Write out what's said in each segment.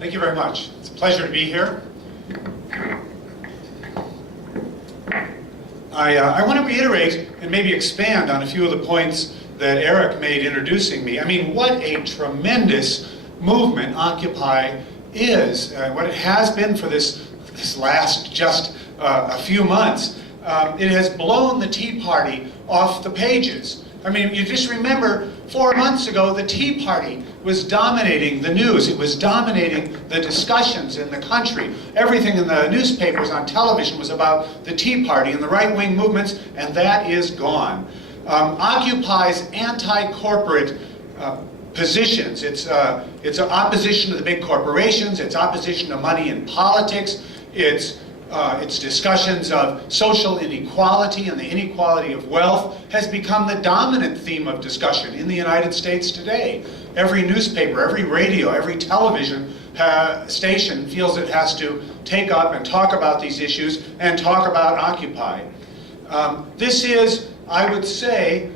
Thank you very much. It's a pleasure to be here. I want to reiterate and maybe expand on a few of the points that Eric made introducing me. I mean, what a tremendous movement Occupy is, what it has been for this last just a few months. It has blown the Tea Party off the pages. I mean, you just remember 4 months ago, the Tea Party was dominating the news. It was dominating the discussions in the country. Everything in the newspapers, on television, was about the Tea Party and the right-wing movements, and that is gone. Occupy's anti-corporate positions. It's opposition to the big corporations. It's opposition to money in politics. It's discussions of social inequality and the inequality of wealth has become the dominant theme of discussion in the United States today. Every newspaper, every radio, every television station feels it has to take up and talk about these issues and talk about Occupy. This is, I would say,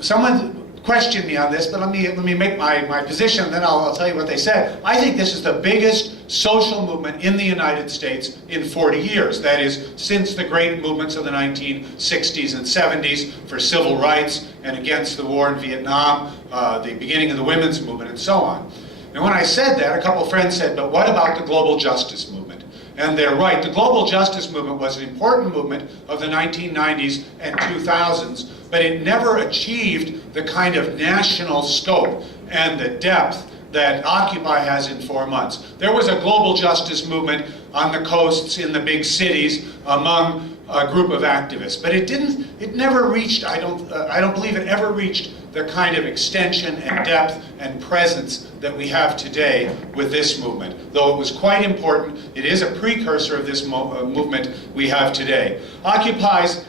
someone questioned me on this, but let me make my position, and then I'll tell you what they said. I think this is the biggest social movement in the United States in 40 years. That is, since the great movements of the 1960s and 70s for civil rights and against the war in Vietnam, the beginning of the women's movement, and so on. And when I said that, a couple of friends said, but what about the global justice movement? And they're right. The global justice movement was an important movement of the 1990s and 2000s, but it never achieved the kind of national scope and the depth that Occupy has in 4 months. There was a global justice movement on the coasts, in the big cities, among a group of activists, but it never reached, I don't believe it ever reached the kind of extension and depth and presence that we have today with this movement. Though it was quite important, it is a precursor of this movement we have today. Occupy's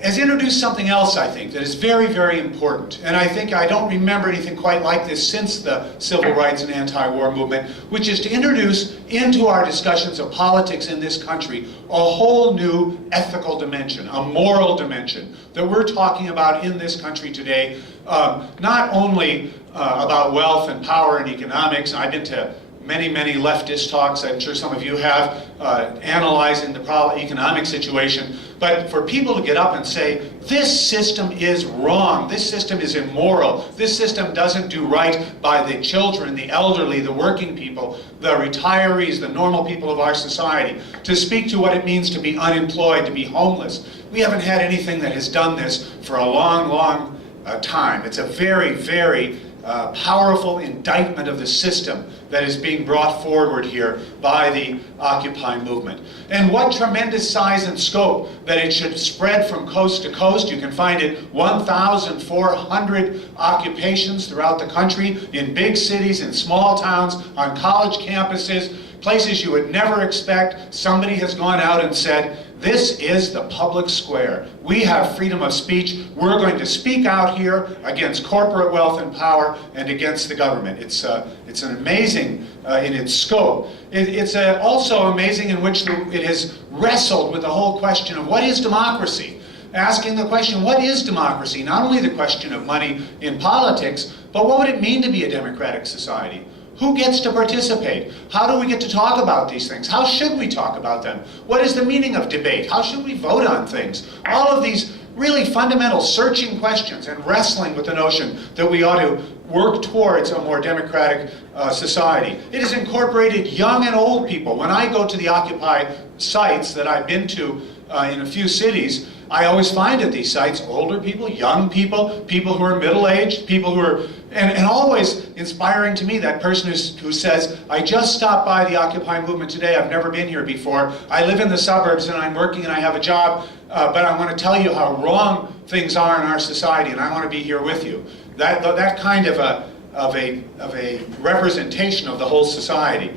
has introduced something else, I think, that is very, very important. And I think I don't remember anything quite like this since the civil rights and anti-war movement, which is to introduce into our discussions of politics in this country a whole new ethical dimension, a moral dimension that we're talking about in this country today, not only about wealth and power and economics. I've been to many, many leftist talks, I'm sure some of you have, analyzing the economic situation. But for people to get up and say, this system is wrong, this system is immoral, this system doesn't do right by the children, the elderly, the working people, the retirees, the normal people of our society, to speak to what it means to be unemployed, to be homeless. We haven't had anything that has done this for a long, long time. It's a very, very powerful indictment of the system that is being brought forward here by the Occupy movement. And what tremendous size and scope that it should spread from coast to coast. You can find it 1,400 occupations throughout the country, in big cities, in small towns, on college campuses, places you would never expect. Somebody has gone out and said, this is the public square. We have freedom of speech. We're going to speak out here against corporate wealth and power and against the government. It's an amazing in its scope. It's also amazing in which it has wrestled with the whole question of what is democracy? Asking the question, what is democracy? Not only the question of money in politics, but what would it mean to be a democratic society? Who gets to participate? How do we get to talk about these things? How should we talk about them? What is the meaning of debate? How should we vote on things? All of these really fundamental searching questions and wrestling with the notion that we ought to work towards a more democratic society. It has incorporated young and old people. When I go to the Occupy sites that I've been to in a few cities, I always find at these sites older people, young people, people who are middle-aged, people who are, and always inspiring to me, that person who says, I just stopped by the Occupy movement today, I've never been here before, I live in the suburbs and I'm working and I have a job, but I want to tell you how wrong things are in our society and I want to be here with you. That kind of a representation of the whole society.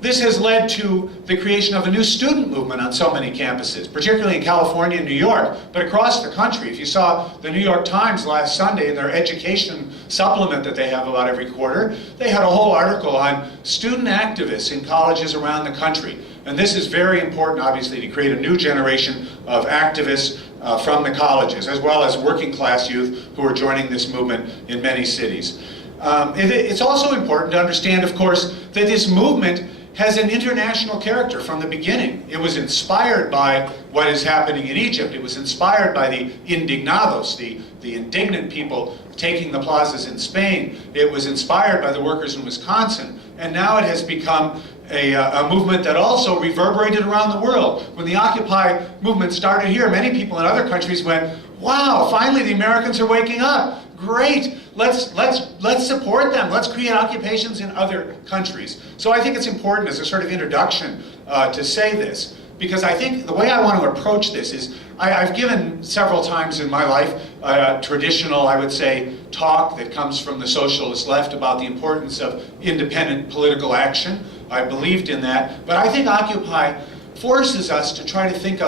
This has led to the creation of a new student movement on so many campuses, particularly in California and New York, but across the country. If you saw the New York Times last Sunday in their education supplement that they have about every quarter, they had a whole article on student activists in colleges around the country. And this is very important, obviously, to create a new generation of activists from the colleges, as well as working class youth who are joining this movement in many cities. It's also important to understand, of course, that this movement has an international character from the beginning. It was inspired by what is happening in Egypt. It was inspired by the indignados, the indignant people taking the plazas in Spain. It was inspired by the workers in Wisconsin. And now it has become a movement that also reverberated around the world. When the Occupy movement started here, many people in other countries went, wow, finally the Americans are waking up. Great, let's support them. Let's create occupations in other countries. So I think it's important as a sort of introduction to say this, because I think the way I want to approach this is, I've given several times in my life a traditional, I would say, talk that comes from the socialist left about the importance of independent political action. I believed in that, but I think Occupy forces us to try to think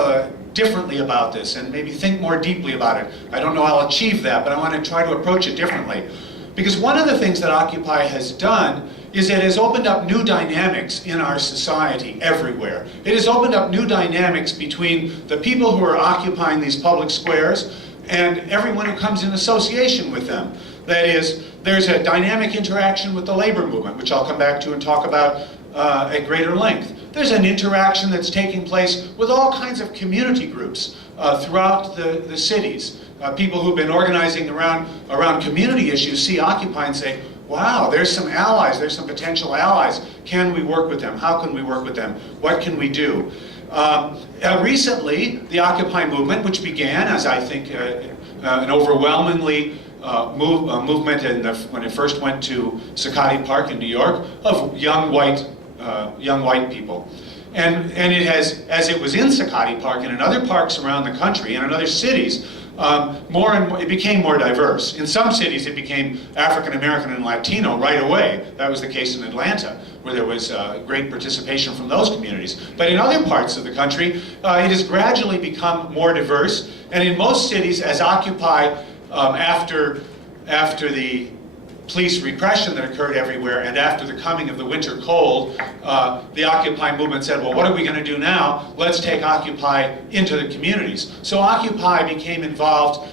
differently about this and maybe think more deeply about it. I don't know how I'll achieve that, but I want to try to approach it differently. Because one of the things that Occupy has done is it has opened up new dynamics in our society everywhere. It has opened up new dynamics between the people who are occupying these public squares and everyone who comes in association with them. That is, there's a dynamic interaction with the labor movement, which I'll come back to and talk about at greater length. There's an interaction that's taking place with all kinds of community groups throughout the cities. People who've been organizing around community issues see Occupy and say, wow, there's some allies, there's some potential allies. Can we work with them? How can we work with them? What can we do? Recently, the Occupy movement, which began as I think an overwhelmingly movement when it first went to Zuccotti Park in New York, of young white people. And it has, as it was in Zuccotti Park and in other parks around the country and in other cities, more and more, it became more diverse. In some cities it became African American and Latino right away. That was the case in Atlanta, where there was great participation from those communities. But in other parts of the country, it has gradually become more diverse. And in most cities, as Occupy, after the police repression that occurred everywhere, and after the coming of the winter cold, the Occupy movement said, well, what are we going to do now? Let's take Occupy into the communities. So Occupy became involved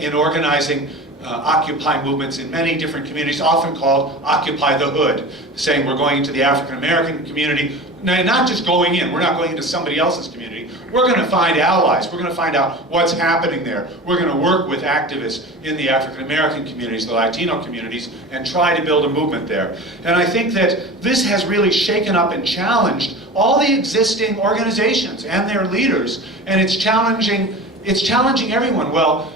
in organizing Occupy movements in many different communities, often called Occupy the Hood, saying we're going into the African American community, not just going in, we're not going into somebody else's community, we're going to find allies, we're going to find out what's happening there, we're going to work with activists in the African American communities, the Latino communities, and try to build a movement there. And I think that this has really shaken up and challenged all the existing organizations and their leaders, and it's challenging everyone. Well,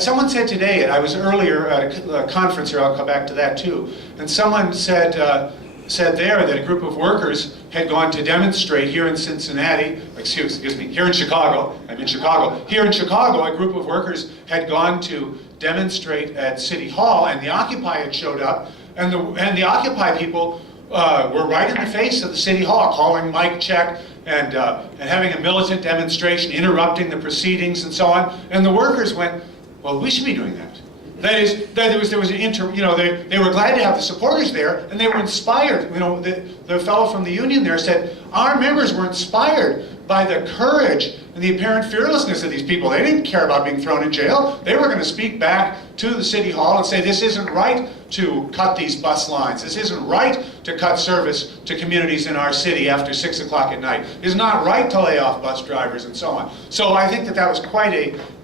someone said today, and I was earlier at a conference here, I'll come back to that too, and someone said there that a group of workers had gone to demonstrate here in Cincinnati, excuse me, here in Chicago, I'm in Chicago. Here in Chicago, a group of workers had gone to demonstrate at City Hall, and the Occupy had showed up, and the Occupy people were right in the face of the City Hall, calling mic check, and having a militant demonstration, interrupting the proceedings and so on. And the workers went, well, we should be doing that. That is, there was they were glad to have the supporters there, and they were inspired. You know, the fellow from the union there said, our members were inspired by the courage and the apparent fearlessness of these people. They didn't care about being thrown in jail. They were going to speak back to the City Hall and say, this isn't right to cut these bus lines. This isn't right to cut service to communities in our city after 6 o'clock at night. It's not right to lay off bus drivers and so on. So I think that was quite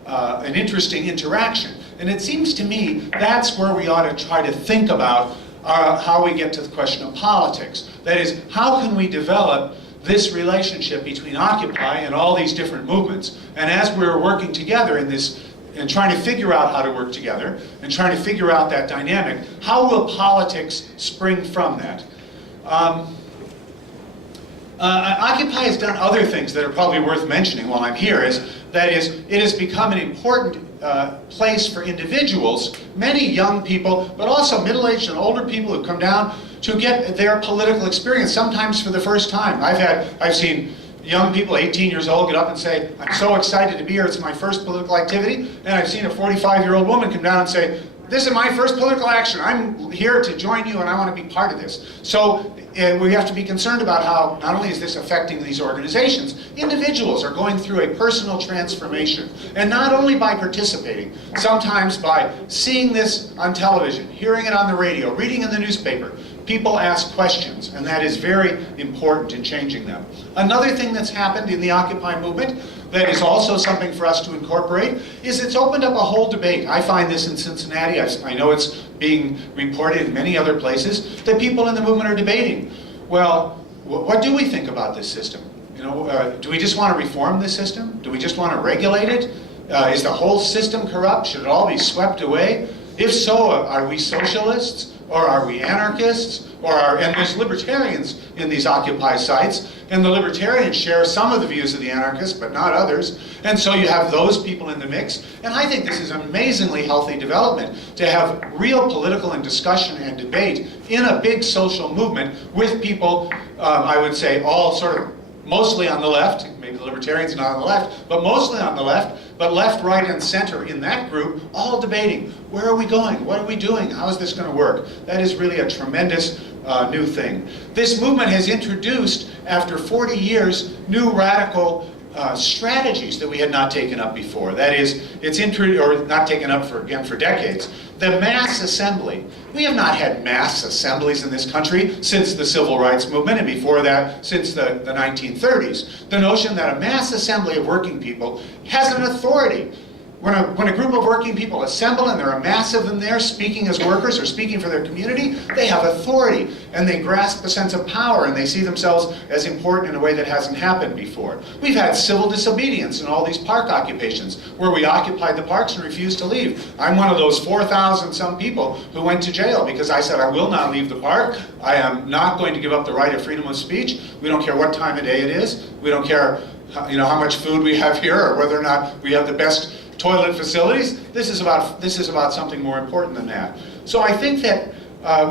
an interesting interaction. And it seems to me that's where we ought to try to think about how we get to the question of politics. That is, how can we develop this relationship between Occupy and all these different movements? And as we're working together in this, and trying to figure out how to work together, and trying to figure out that dynamic, how will politics spring from that? Occupy has done other things that are probably worth mentioning while I'm here. That is, it has become an important place for individuals, many young people, but also middle-aged and older people who come down to get their political experience, sometimes for the first time. I've seen young people, 18 years old, get up and say, I'm so excited to be here, it's my first political activity. And I've seen a 45-year-old woman come down and say, this is my first political action. I'm here to join you and I want to be part of this. So we have to be concerned about how not only is this affecting these organizations, individuals are going through a personal transformation. And not only by participating, sometimes by seeing this on television, hearing it on the radio, reading in the newspaper. People ask questions, and that is very important in changing them. Another thing that's happened in the Occupy movement that is also something for us to incorporate is it's opened up a whole debate. I find this in Cincinnati. I know it's being reported in many other places that people in the movement are debating. Well, what do we think about this system? Do we just want to reform this system? Do we just want to regulate it? Is the whole system corrupt? Should it all be swept away? If so, are we socialists? Or are we anarchists? And there's libertarians in these Occupy sites, and the libertarians share some of the views of the anarchists, but not others. And so you have those people in the mix. And I think this is an amazingly healthy development, to have real political and discussion and debate in a big social movement with people, I would say, all sort of mostly on the left, maybe the libertarians not on the left, but mostly on the left, but left, right, and center in that group, all debating, where are we going? What are we doing? How is this going to work? That is really a tremendous new thing. This movement has introduced, after 40 years, new radical strategies that we had not taken up before. That is, or not taken up for decades. The mass assembly. We have not had mass assemblies in this country since the Civil Rights Movement, and before that, since the 1930s. The notion that a mass assembly of working people has an authority. When a group of working people assemble and there are mass of them there speaking as workers or speaking for their community, they have authority and they grasp a sense of power and they see themselves as important in a way that hasn't happened before. We've had civil disobedience in all these park occupations where we occupied the parks and refused to leave. I'm one of those 4,000 some people who went to jail because I said I will not leave the park. I am not going to give up the right of freedom of speech. We don't care what time of day it is. We don't care how much food we have here or whether or not we have the best toilet facilities. This is about something more important than that. So I think that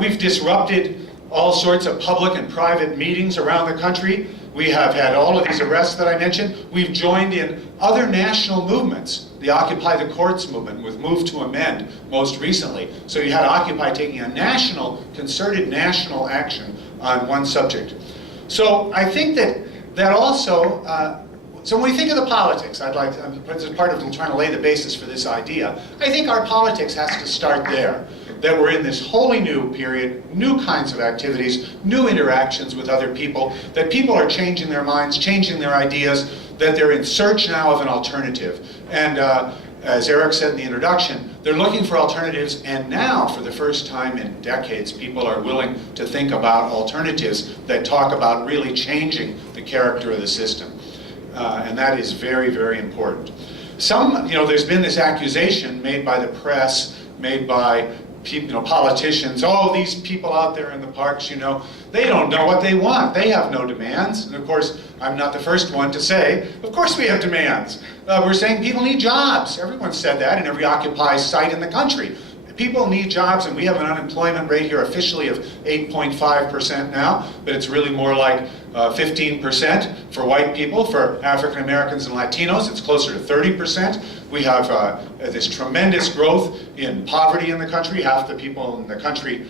we've disrupted all sorts of public and private meetings around the country. We have had all of these arrests that I mentioned. We've joined in other national movements. The Occupy the Courts movement with Move to Amend most recently. So you had Occupy taking a concerted national action on one subject. So I think that also, so when we think of the politics, this is part of trying to lay the basis for this idea, I think our politics has to start there. That we're in this wholly new period, new kinds of activities, new interactions with other people, that people are changing their minds, changing their ideas, that they're in search now of an alternative. And as Eric said in the introduction, they're looking for alternatives, and now, for the first time in decades, people are willing to think about alternatives that talk about really changing the character of the system. And that is very, very important. There's been this accusation made by the press, made by politicians, oh, these people out there in the parks, they don't know what they want. They have no demands. And of course, I'm not the first one to say, of course we have demands. We're saying people need jobs. Everyone said that in every Occupy site in the country. People need jobs, and we have an unemployment rate here officially of 8.5% now, but it's really more like 15% for white people. For African Americans and Latinos, it's closer to 30%. We have this tremendous growth in poverty in the country, half the people in the country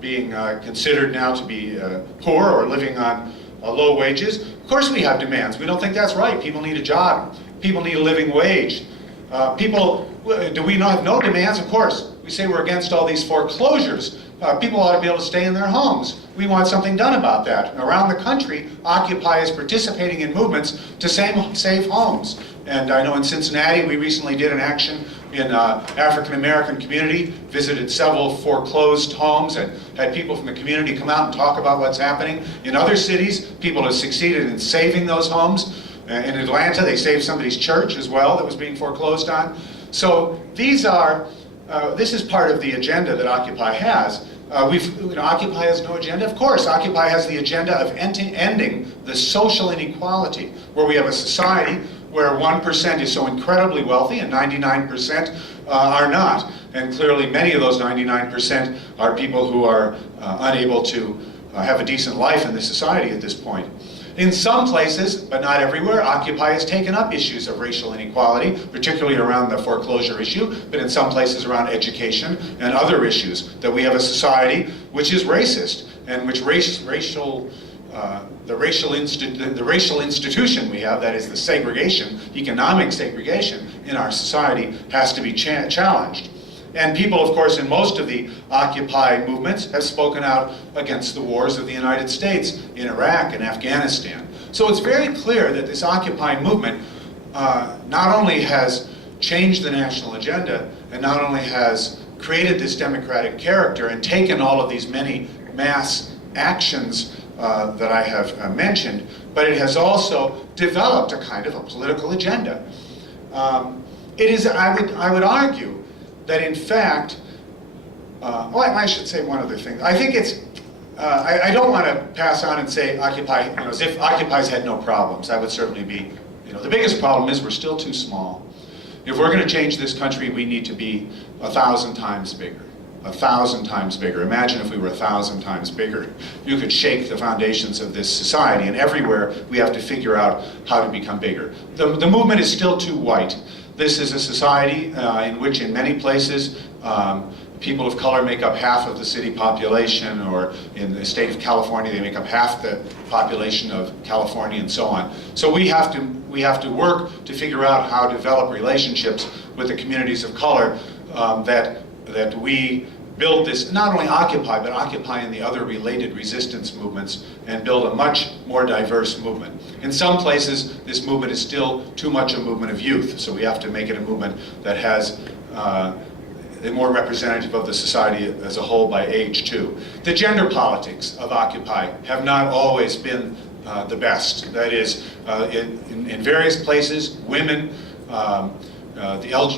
being considered now to be poor or living on low wages. Of course we have demands. We don't think that's right. People need a job. People need a living wage. Do we not have no demands? Of course. We say we're against all these foreclosures. People ought to be able to stay in their homes. We want something done about that. And around the country, Occupy is participating in movements to save homes. And I know in Cincinnati, we recently did an action in African-American community, visited several foreclosed homes and had people from the community come out and talk about what's happening. In other cities, people have succeeded in saving those homes. In Atlanta, they saved somebody's church as well that was being foreclosed on. So this is part of the agenda that Occupy has. Occupy has no agenda? Of course, Occupy has the agenda of ending the social inequality, where we have a society where 1% is so incredibly wealthy and 99% are not. And clearly many of those 99% are people who are unable to have a decent life in this society at this point. In some places, but not everywhere, Occupy has taken up issues of racial inequality, particularly around the foreclosure issue, but in some places around education and other issues, that we have a society which is racist, and which the racial institution we have, that is the segregation, economic segregation in our society, has to be challenged. And people, of course, in most of the Occupy movements have spoken out against the wars of the United States in Iraq and Afghanistan. So it's very clear that this Occupy movement not only has changed the national agenda, and not only has created this democratic character and taken all of these many mass actions that I have mentioned, but it has also developed a kind of a political agenda. It is, I would argue, that in fact, well, I should say one other thing. I think it's, I don't want to pass on and say Occupy, as if Occupy's had no problems. That would certainly be, the biggest problem is we're still too small. If we're going to change this country, we need to be 1,000 times bigger. 1,000 times bigger. Imagine if we were 1,000 times bigger. You could shake the foundations of this society, and everywhere we have to figure out how to become bigger. The movement is still too white. This is a society in which in many places people of color make up half of the city population, or in the state of California they make up half the population of California, and so on. So we have to work to figure out how to develop relationships with the communities of color that we build this, not only Occupy, but Occupy and the other related resistance movements, and build a much more diverse movement. In some places, this movement is still too much a movement of youth, so we have to make it a movement that has more representative of the society as a whole by age too. The gender politics of Occupy have not always been the best. That is, in various places, women,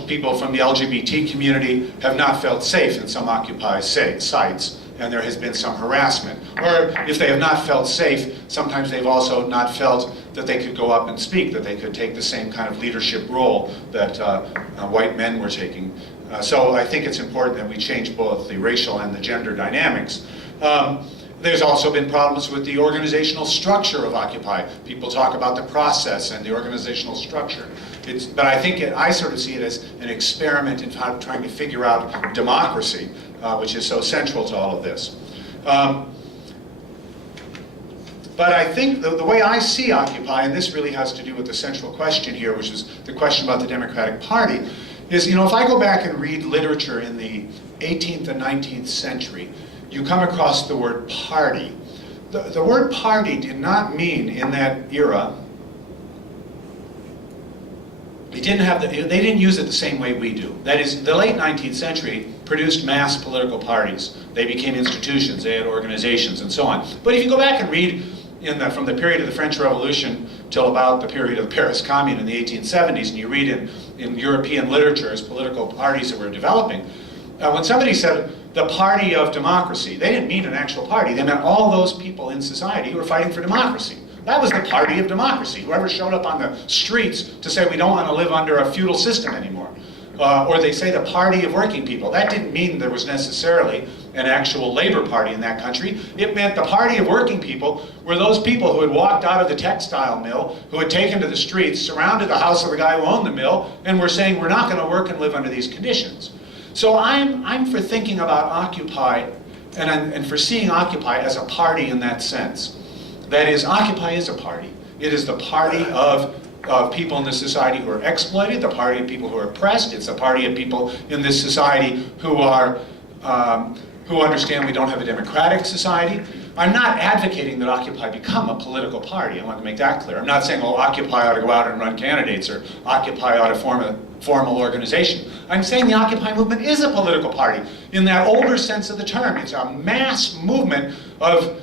people from the LGBT community have not felt safe in some Occupy sites, and there has been some harassment. Or if they have not felt safe, sometimes they've also not felt that they could go up and speak, that they could take the same kind of leadership role that white men were taking. So I think it's important that we change both the racial and the gender dynamics. There's also been problems with the organizational structure of Occupy. People talk about the process and the organizational structure. But I think I sort of see it as an experiment in trying to figure out democracy, which is so central to all of this. But I think the way I see Occupy, and this really has to do with the central question here, which is the question about the Democratic Party, is, if I go back and read literature in the 18th and 19th century, you come across the word party. The word party did not mean in that era, they didn't use it the same way we do. That is, the late 19th century produced mass political parties. They became institutions, they had organizations, and so on. But if you go back and read from the period of the French Revolution till about the period of the Paris Commune in the 1870s, and you read in European literature as political parties that were developing, when somebody said the party of democracy, they didn't mean an actual party. They meant all those people in society who were fighting for democracy. That was the party of democracy. Whoever showed up on the streets to say we don't want to live under a feudal system anymore. Or they say the party of working people. That didn't mean there was necessarily an actual labor party in that country. It meant the party of working people were those people who had walked out of the textile mill, who had taken to the streets, surrounded the house of the guy who owned the mill, and were saying we're not going to work and live under these conditions. So I'm for thinking about Occupy and for seeing Occupy as a party in that sense. That is, Occupy is a party. It is the party of people in this society who are exploited, the party of people who are oppressed. It's the party of people in this society who understand we don't have a democratic society. I'm not advocating that Occupy become a political party. I want to make that clear. I'm not saying, oh, Occupy ought to go out and run candidates, or Occupy ought to form a formal organization. I'm saying the Occupy movement is a political party in that older sense of the term. It's a mass movement of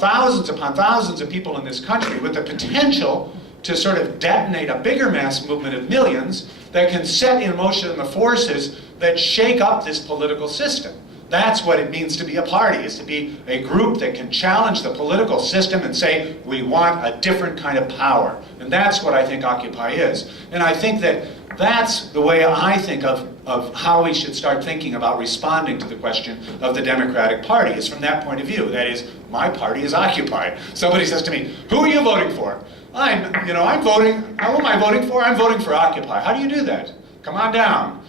thousands upon thousands of people in this country with the potential to sort of detonate a bigger mass movement of millions that can set in motion the forces that shake up this political system. That's what it means to be a party, is to be a group that can challenge the political system and say, we want a different kind of power. And that's what I think Occupy is. And I think that That's the way I think of how we should start thinking about responding to the question of the Democratic Party, is from that point of view. That is, my party is Occupy. Somebody says to me, who are you voting for? I'm voting, who am I voting for? I'm voting for Occupy. How do you do that? Come on down,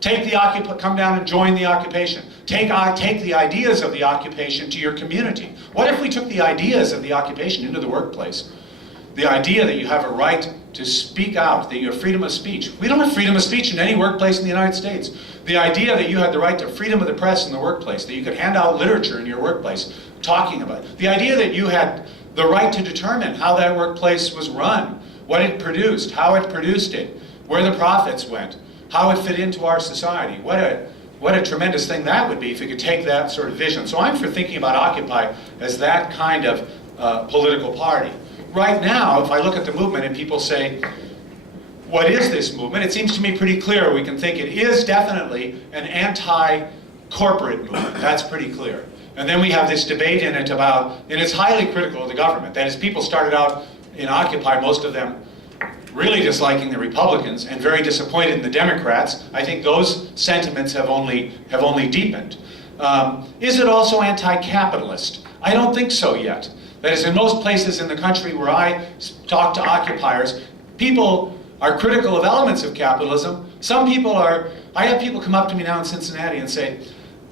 take the Occupy, come down and join the occupation. Take the ideas of the occupation to your community. What if we took the ideas of the occupation into the workplace? The idea that you have a right to speak out, that you have freedom of speech. We don't have freedom of speech in any workplace in the United States. The idea that you had the right to freedom of the press in the workplace, that you could hand out literature in your workplace talking about it. The idea that you had the right to determine how that workplace was run, what it produced, how it produced it, where the profits went, how it fit into our society. What a tremendous thing that would be if you could take that sort of vision. So I'm for thinking about Occupy as that kind of political party. Right now, if I look at the movement and people say, what is this movement? It seems to me pretty clear. We can think it is definitely an anti-corporate movement. That's pretty clear. And then we have this debate in it about, and it's highly critical of the government. That is, people started out in Occupy, most of them really disliking the Republicans and very disappointed in the Democrats. I think those sentiments have only deepened. Is it also anti-capitalist? I don't think so yet. That is, in most places in the country where I talk to occupiers, people are critical of elements of capitalism. Some people are, I have people come up to me now in Cincinnati and say,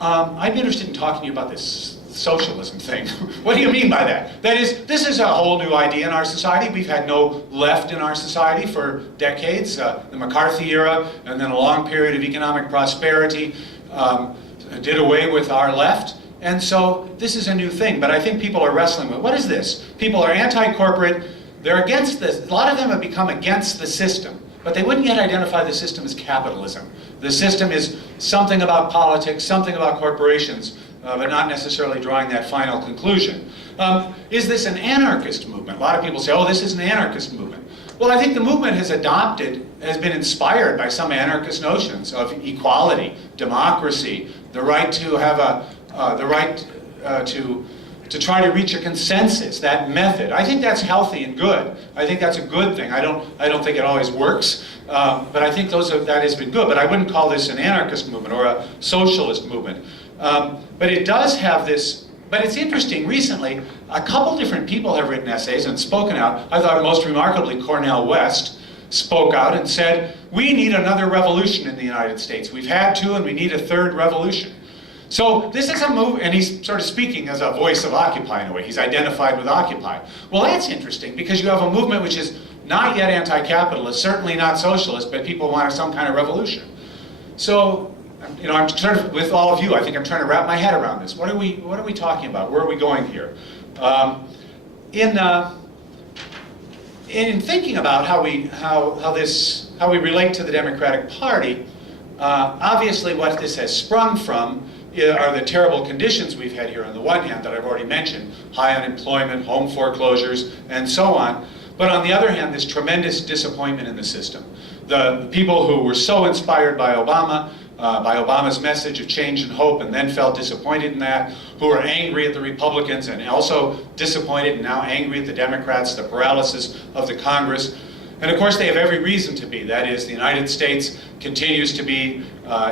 I'd be interested in talking to you about this socialism thing. What do you mean by that? That is, this is a whole new idea in our society. We've had no left in our society for decades. The McCarthy era, and then a long period of economic prosperity did away with our left. And so this is a new thing, but I think people are wrestling with, what is this? People are anti-corporate, they're against this. A lot of them have become against the system, but they wouldn't yet identify the system as capitalism. The system is something about politics, something about corporations, but not necessarily drawing that final conclusion. Is this an anarchist movement? A lot of people say, oh, this is an anarchist movement. Well, I think the movement has been inspired by some anarchist notions of equality, democracy, the right to have to try to reach a consensus, that method. I think that's healthy and good. I think that's a good thing. I don't think it always works, but I think that has been good. But I wouldn't call this an anarchist movement or a socialist movement. But it does have this, but it's interesting, recently, a couple different people have written essays and spoken out. I thought most remarkably Cornel West spoke out and said, we need another revolution in the United States. We've had two and we need a third revolution. So this is a move, and he's sort of speaking as a voice of Occupy in a way. He's identified with Occupy. Well, that's interesting because you have a movement which is not yet anti-capitalist, certainly not socialist, but people want some kind of revolution. So, I'm sort of, with all of you, I think I'm trying to wrap my head around this. What are we talking about? Where are we going here? In thinking about how we relate to the Democratic Party, obviously what this has sprung from are the terrible conditions we've had here on the one hand that I've already mentioned, high unemployment, home foreclosures, and so on. But on the other hand, this tremendous disappointment in the system. The people who were so inspired by Obama's message of change and hope and then felt disappointed in that, who are angry at the Republicans and also disappointed and now angry at the Democrats, the paralysis of the Congress. And of course they have every reason to be. That is, the United States continues to be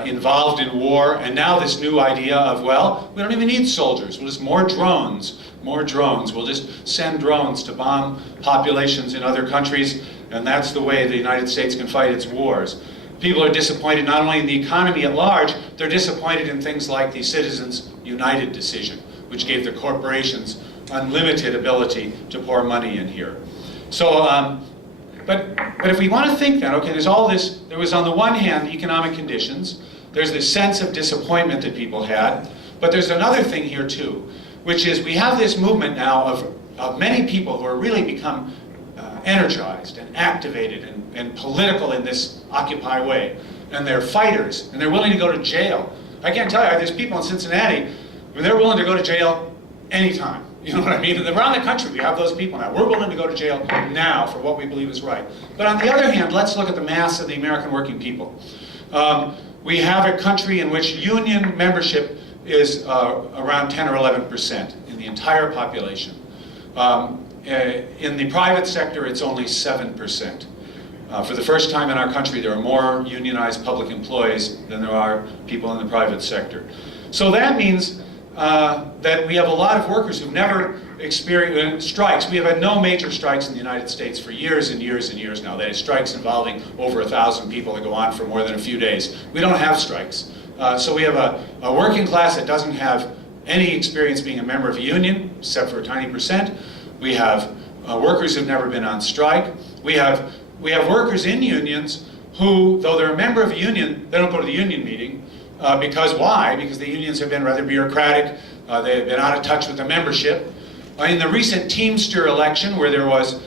involved in war, and now this new idea of, well, we don't even need soldiers, we'll just more drones. We'll just send drones to bomb populations in other countries, and that's the way the United States can fight its wars. People are disappointed not only in the economy at large, they're disappointed in things like the Citizens United decision, which gave the corporations unlimited ability to pour money in here. So, but if we want to think then, okay, there's all this, there was on the one hand economic conditions, there's this sense of disappointment that people had, but there's another thing here too, which is we have this movement now of many people who are really become energized and activated and political in this Occupy way. And they're fighters, and they're willing to go to jail. I can't tell you, there's people in Cincinnati, they're willing to go to jail anytime. You know what I mean? And around the country, we have those people now. We're willing to go to jail now for what we believe is right. But on the other hand, let's look at the mass of the American working people. We have a country in which union membership is around 10 or 11% in the entire population. In the private sector, it's only 7%. For the first time in our country, there are more unionized public employees than there are people in the private sector. So that means that we have a lot of workers who've never experienced strikes. We have had no major strikes in the United States for years and years and years now. That is, strikes involving over 1,000 people that go on for more than a few days. We don't have strikes. So we have a working class that doesn't have any experience being a member of a union, except for a tiny percent. We have workers who've never been on strike. We have workers in unions who, though they're a member of a union, they don't go to the union meeting. Because why? Because the unions have been rather bureaucratic. They've been out of touch with the membership. In the recent Teamster election, where there was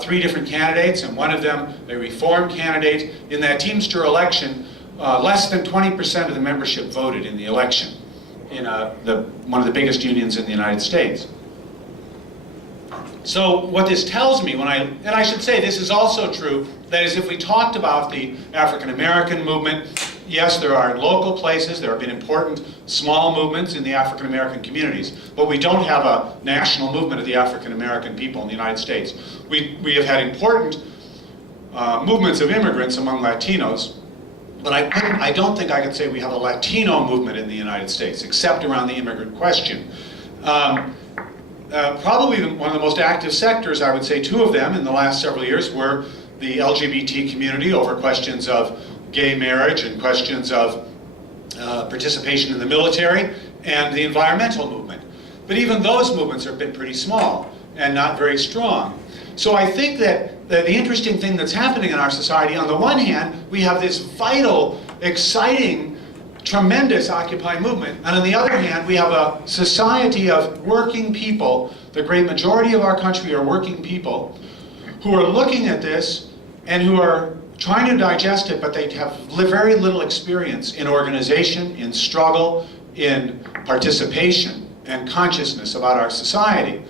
3 different candidates, and one of them a reform candidate, in that Teamster election, less than 20% of the membership voted in the election in one of the biggest unions in the United States. So what this tells me, and I should say this is also true, that is, if we talked about the African-American movement, yes, there are local places, there have been important small movements in the African-American communities, but we don't have a national movement of the African-American people in the United States. We have had important movements of immigrants among Latinos, but I don't think I could say we have a Latino movement in the United States, except around the immigrant question. Probably one of the most active sectors, I would say 2 of them in the last several years, were the LGBT community over questions of gay marriage and questions of participation in the military and the environmental movement. But even those movements have been pretty small and not very strong. So I think that the interesting thing that's happening in our society, on the one hand, we have this vital, exciting, tremendous Occupy movement, and on the other hand, we have a society of working people. The great majority of our country are working people who are looking at this and who are trying to digest it, but they have very little experience in organization, in struggle, in participation, and consciousness about our society.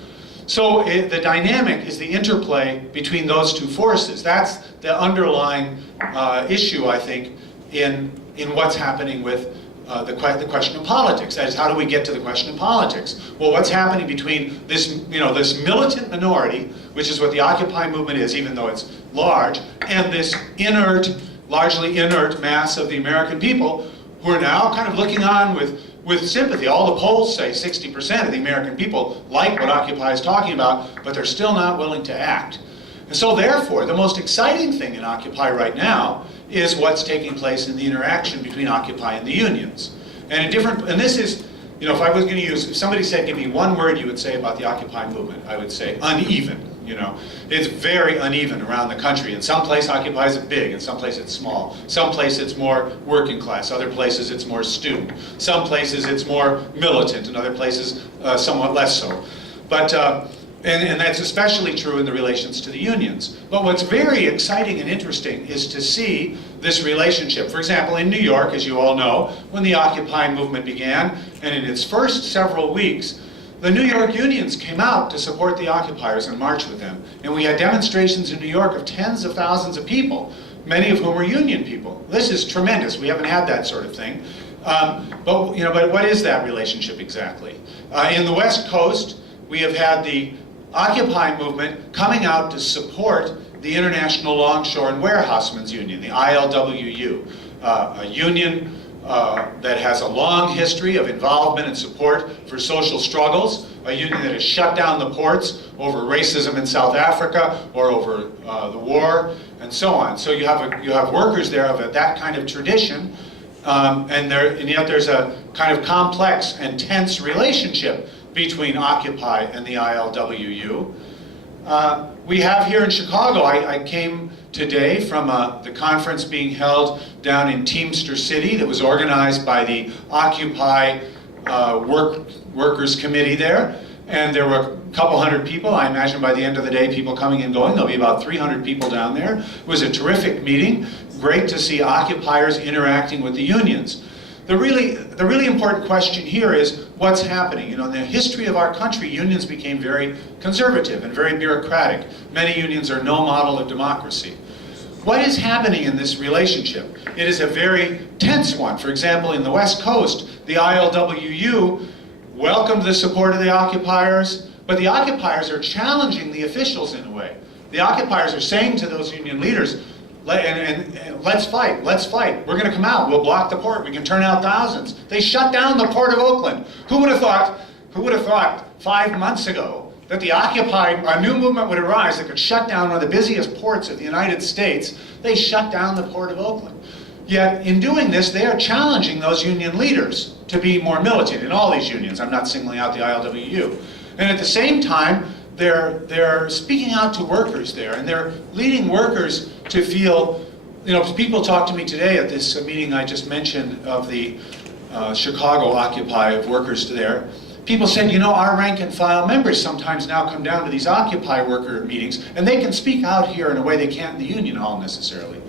So the dynamic is the interplay between those 2 forces. That's the underlying issue, I think, in what's happening with the question of politics. That is, how do we get to the question of politics? Well, what's happening between this militant minority, which is what the Occupy movement is, even though it's large, and this inert, largely inert mass of the American people who are now kind of looking on with sympathy. All the polls say 60% of the American people like what Occupy is talking about, but they're still not willing to act. And so therefore, the most exciting thing in Occupy right now is what's taking place in the interaction between Occupy and the unions. And this is, if I was going to if somebody said, give me one word you would say about the Occupy movement, I would say uneven. It's very uneven around the country. In some places, Occupy is big. In some places, it's small. Some places, it's more working class. Other places, it's more student. Some places, it's more militant. In other places, somewhat less so. But and that's especially true in the relations to the unions. But what's very exciting and interesting is to see this relationship. For example, in New York, as you all know, when the Occupy movement began, and in its first several weeks, the New York unions came out to support the occupiers and march with them. And we had demonstrations in New York of tens of thousands of people, many of whom were union people. This is tremendous. We haven't had that sort of thing. But what is that relationship exactly? In the West Coast, we have had the Occupy movement coming out to support the International Longshore and Warehousemen's Union, the ILWU, a union that has a long history of involvement and support for social struggles, a union that has shut down the ports over racism in South Africa or over the war, and so on. So you have workers there of that kind of tradition, and yet there's a kind of complex and tense relationship between Occupy and the ILWU. We have here in Chicago, I came today from the conference being held down in Teamster City that was organized by the Occupy Workers Committee there. And there were a couple hundred people. I imagine by the end of the day, people coming and going. There'll be about 300 people down there. It was a terrific meeting. Great to see occupiers interacting with the unions. The really important question here is what's happening. In the history of our country, unions became very conservative and very bureaucratic. Many unions are no model of democracy. What is happening in this relationship? It is a very tense one. For example, in the West Coast, the ILWU welcomed the support of the occupiers, but the occupiers are challenging the officials in a way. The occupiers are saying to those union leaders, and let's fight, let's fight. We're going to come out, we'll block the port, we can turn out thousands. They shut down the port of Oakland. Who would have thought 5 months ago that the Occupy, a new movement would arise that could shut down one of the busiest ports of the United States? They shut down the port of Oakland. Yet, in doing this, they are challenging those union leaders to be more militant in all these unions. I'm not singling out the ILWU. And at the same time, they're speaking out to workers there, and they're leading workers to feel, people talked to me today at this meeting I just mentioned of the Chicago Occupy of workers there. People said, our rank and file members sometimes now come down to these Occupy worker meetings, and they can speak out here in a way they can't in the union hall necessarily.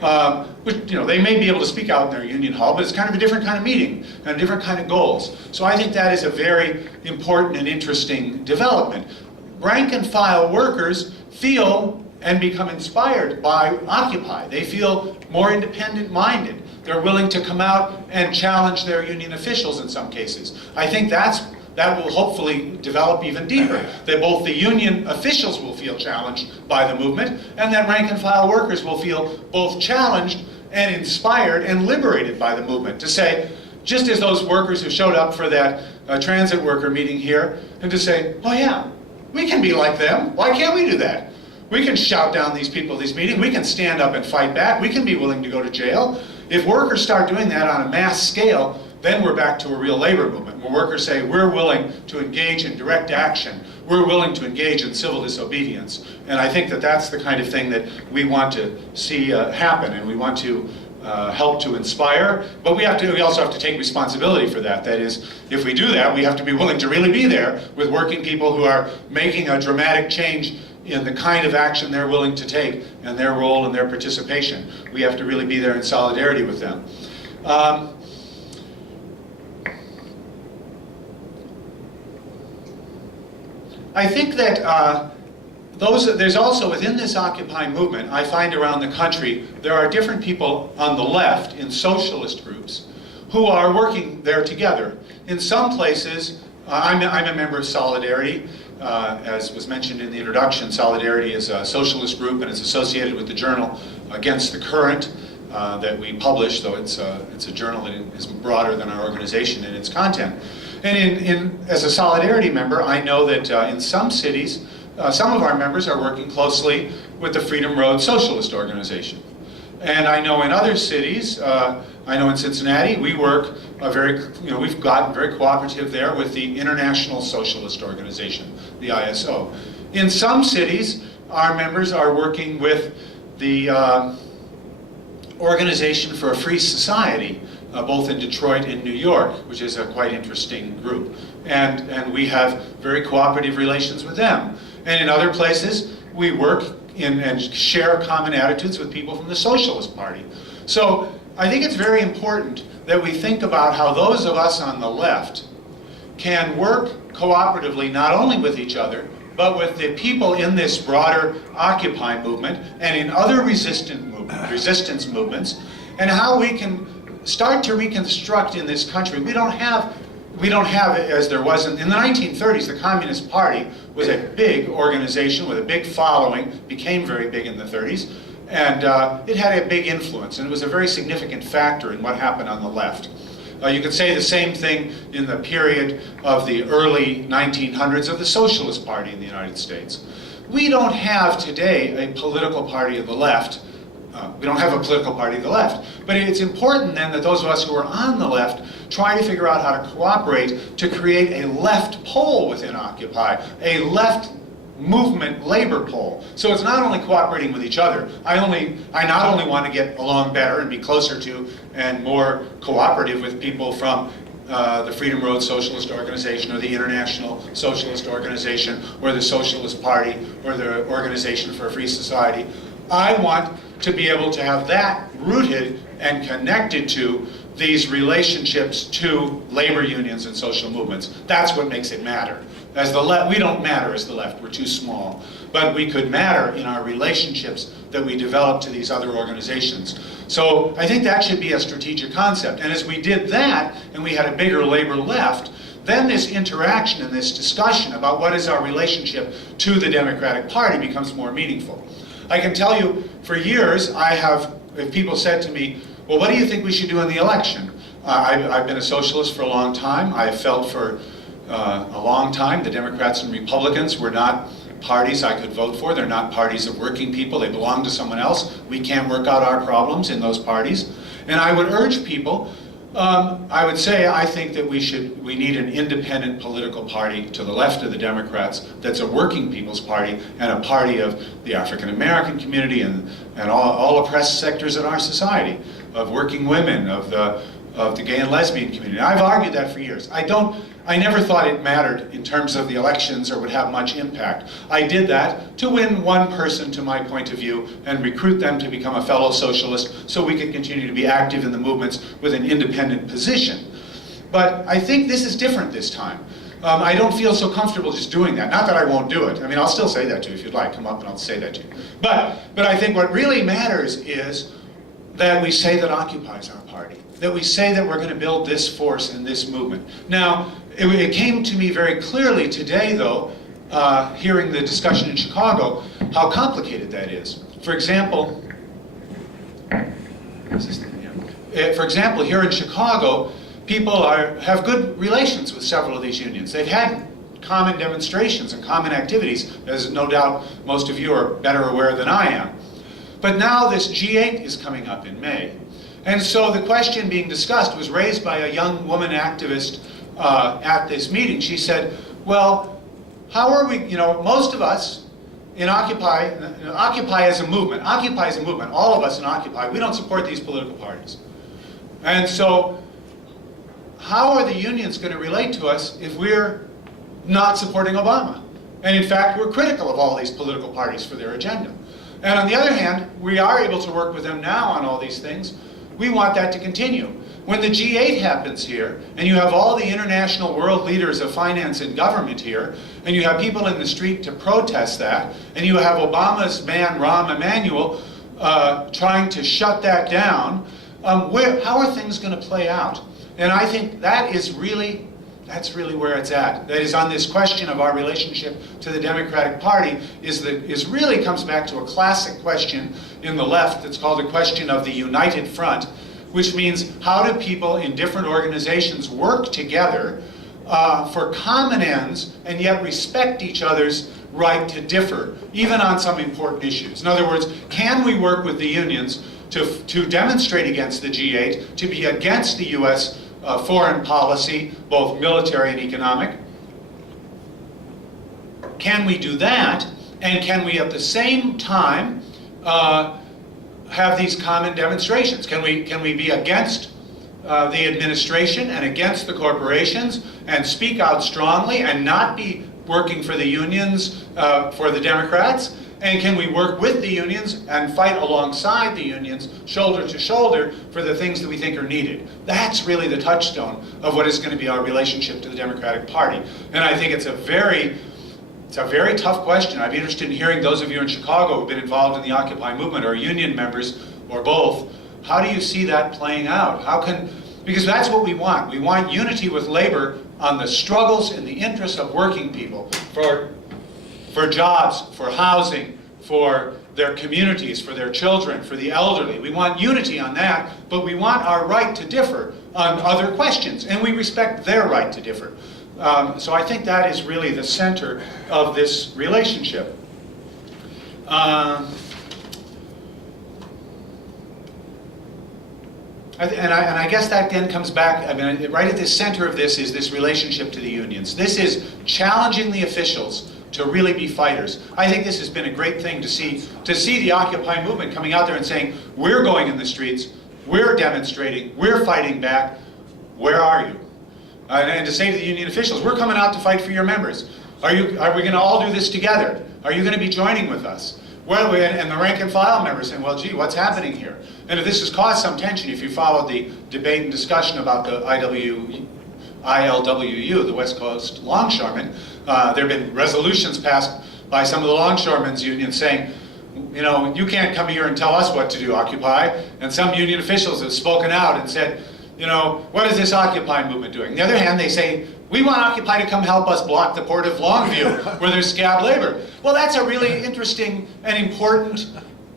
They may be able to speak out in their union hall, but it's kind of a different kind of meeting and a different kind of goals. So I think that is a very important and interesting development. Rank and file workers feel and become inspired by Occupy. They feel more independent-minded. They're willing to come out and challenge their union officials in some cases. I think that will hopefully develop even deeper. That both the union officials will feel challenged by the movement, and that rank and file workers will feel both challenged and inspired and liberated by the movement. To say, just as those workers who showed up for that transit worker meeting here, and to say, oh yeah, we can be like them. Why can't we do that? We can shout down these people at these meetings. We can stand up and fight back. We can be willing to go to jail. If workers start doing that on a mass scale, then we're back to a real labor movement, where workers say, we're willing to engage in direct action. We're willing to engage in civil disobedience. And I think that that's the kind of thing that we want to see happen, and we want to help to inspire. But we also have to take responsibility for that. That is, if we do that, we have to be willing to really be there with working people who are making a dramatic change in the kind of action they're willing to take and their role and their participation. We have to really be there in solidarity with them. I think that there's also, within this Occupy movement, I find around the country, there are different people on the left in socialist groups who are working there together. In some places, I'm a member of Solidarity. As was mentioned in the introduction, Solidarity is a socialist group, and it's associated with the journal Against the Current that we publish, though it's a journal that is broader than our organization in its content. And as a Solidarity member, I know that in some cities, some of our members are working closely with the Freedom Road Socialist Organization. And I know in other cities, I know in Cincinnati, we work we've gotten very cooperative there with the International Socialist Organization, the ISO. In some cities, our members are working with the Organization for a Free Society, both in Detroit and New York, which is a quite interesting group. And we have very cooperative relations with them. And in other places, we work and share common attitudes with people from the Socialist Party. So I think it's very important that we think about how those of us on the left can work cooperatively not only with each other, but with the people in this broader Occupy movement and in other resistance movements, and how we can start to reconstruct in this country. We don't have as there was in the 1930s. The Communist Party was a big organization with a big following, became very big in the 30s, and it had a big influence, and it was a very significant factor in what happened on the left. You could say the same thing in the period of the early 1900s of the Socialist Party in the United States. We don't have today a political party of the left. We don't have a political party of the left. But it's important then that those of us who are on the left try to figure out how to cooperate to create a left pole within Occupy, a left movement labor pole. So it's not only cooperating with each other. I not only want to get along better and be closer to and more cooperative with people from the Freedom Road Socialist Organization or the International Socialist Organization or the Socialist Party or the Organization for a Free Society. I want to be able to have that rooted and connected to these relationships to labor unions and social movements. That's what makes it matter. As the left, we don't matter as the left, we're too small. But we could matter in our relationships that we develop to these other organizations. So I think that should be a strategic concept. And as we did that, and we had a bigger labor left, then this interaction and this discussion about what is our relationship to the Democratic Party becomes more meaningful. I can tell you for years, if people said to me, well, what do you think we should do in the election? I've been a socialist for a long time. I have felt for a long time the Democrats and Republicans were not parties I could vote for. They're not parties of working people. They belong to someone else. We can't work out our problems in those parties. And I would urge people, I would say I think that we need an independent political party to the left of the Democrats that's a working people's party and a party of the African American community and all oppressed sectors in our society, of working women, of the gay and lesbian community. I've argued that for years. I never thought it mattered in terms of the elections or would have much impact. I did that to win one person to my point of view and recruit them to become a fellow socialist so we could continue to be active in the movements with an independent position. But I think this is different this time. I don't feel so comfortable just doing that. Not that I won't do it. I mean, I'll still say that to you if you'd like. Come up and I'll say that to you. But I think what really matters is that we say that Occupy is our party, that we say that we're going to build this force and this movement. Now, it came to me very clearly today, though, hearing the discussion in Chicago, how complicated that is. For example, here in Chicago, people have good relations with several of these unions. They've had common demonstrations and common activities, as no doubt most of you are better aware than I am. But now this G8 is coming up in May. And so the question being discussed was raised by a young woman activist at this meeting. She said, well, how are we, most of us in Occupy as a movement, all of us in Occupy, we don't support these political parties. And so how are the unions going to relate to us if we're not supporting Obama? And in fact, we're critical of all these political parties for their agenda. And on the other hand, we are able to work with them now on all these things. We want that to continue. When the G8 happens here, and you have all the international world leaders of finance and government here, and you have people in the street to protest that, and you have Obama's man, Rahm Emanuel, trying to shut that down, how are things going to play out? And I think that's really where it's at. That is, on this question of our relationship to the Democratic Party really comes back to a classic question in the left that's called the question of the united front, which means how do people in different organizations work together for common ends and yet respect each other's right to differ, even on some important issues. In other words, can we work with the unions to demonstrate against the G8, to be against the U.S. Foreign policy, both military and economic? Can we do that? And can we at the same time have these common demonstrations? Can we be against the administration and against the corporations and speak out strongly and not be working for the unions, for the Democrats? And can we work with the unions and fight alongside the unions, shoulder to shoulder, for the things that we think are needed? That's really the touchstone of what is going to be our relationship to the Democratic Party. And I think it's a very tough question. I'd be interested in hearing those of you in Chicago who've been involved in the Occupy movement or union members or both. How do you see that playing out? Because that's what we want. We want unity with labor on the struggles and the interests of working people for jobs, for housing, for their communities, for their children, for the elderly. We want unity on that, but we want our right to differ on other questions, and we respect their right to differ. So I think that is really the center of this relationship. And I guess that then comes back, I mean, right at the center of this is this relationship to the unions. This is challenging the officials to really be fighters. I think this has been a great thing to see the Occupy movement coming out there and saying, we're going in the streets, we're demonstrating, we're fighting back, where are you? And to say to the union officials, we're coming out to fight for your members. Are we going to all do this together? Are you going to be joining with us? Well, and the rank and file members saying, well, gee, what's happening here? And if this has caused some tension, if you followed the debate and discussion about the ILWU, the West Coast Longshoremen, there have been resolutions passed by some of the longshoremen's unions saying, you can't come here and tell us what to do, Occupy. And some union officials have spoken out and said, what is this Occupy movement doing? On the other hand, they say, we want Occupy to come help us block the port of Longview where there's scab labor. Well, that's a really interesting and important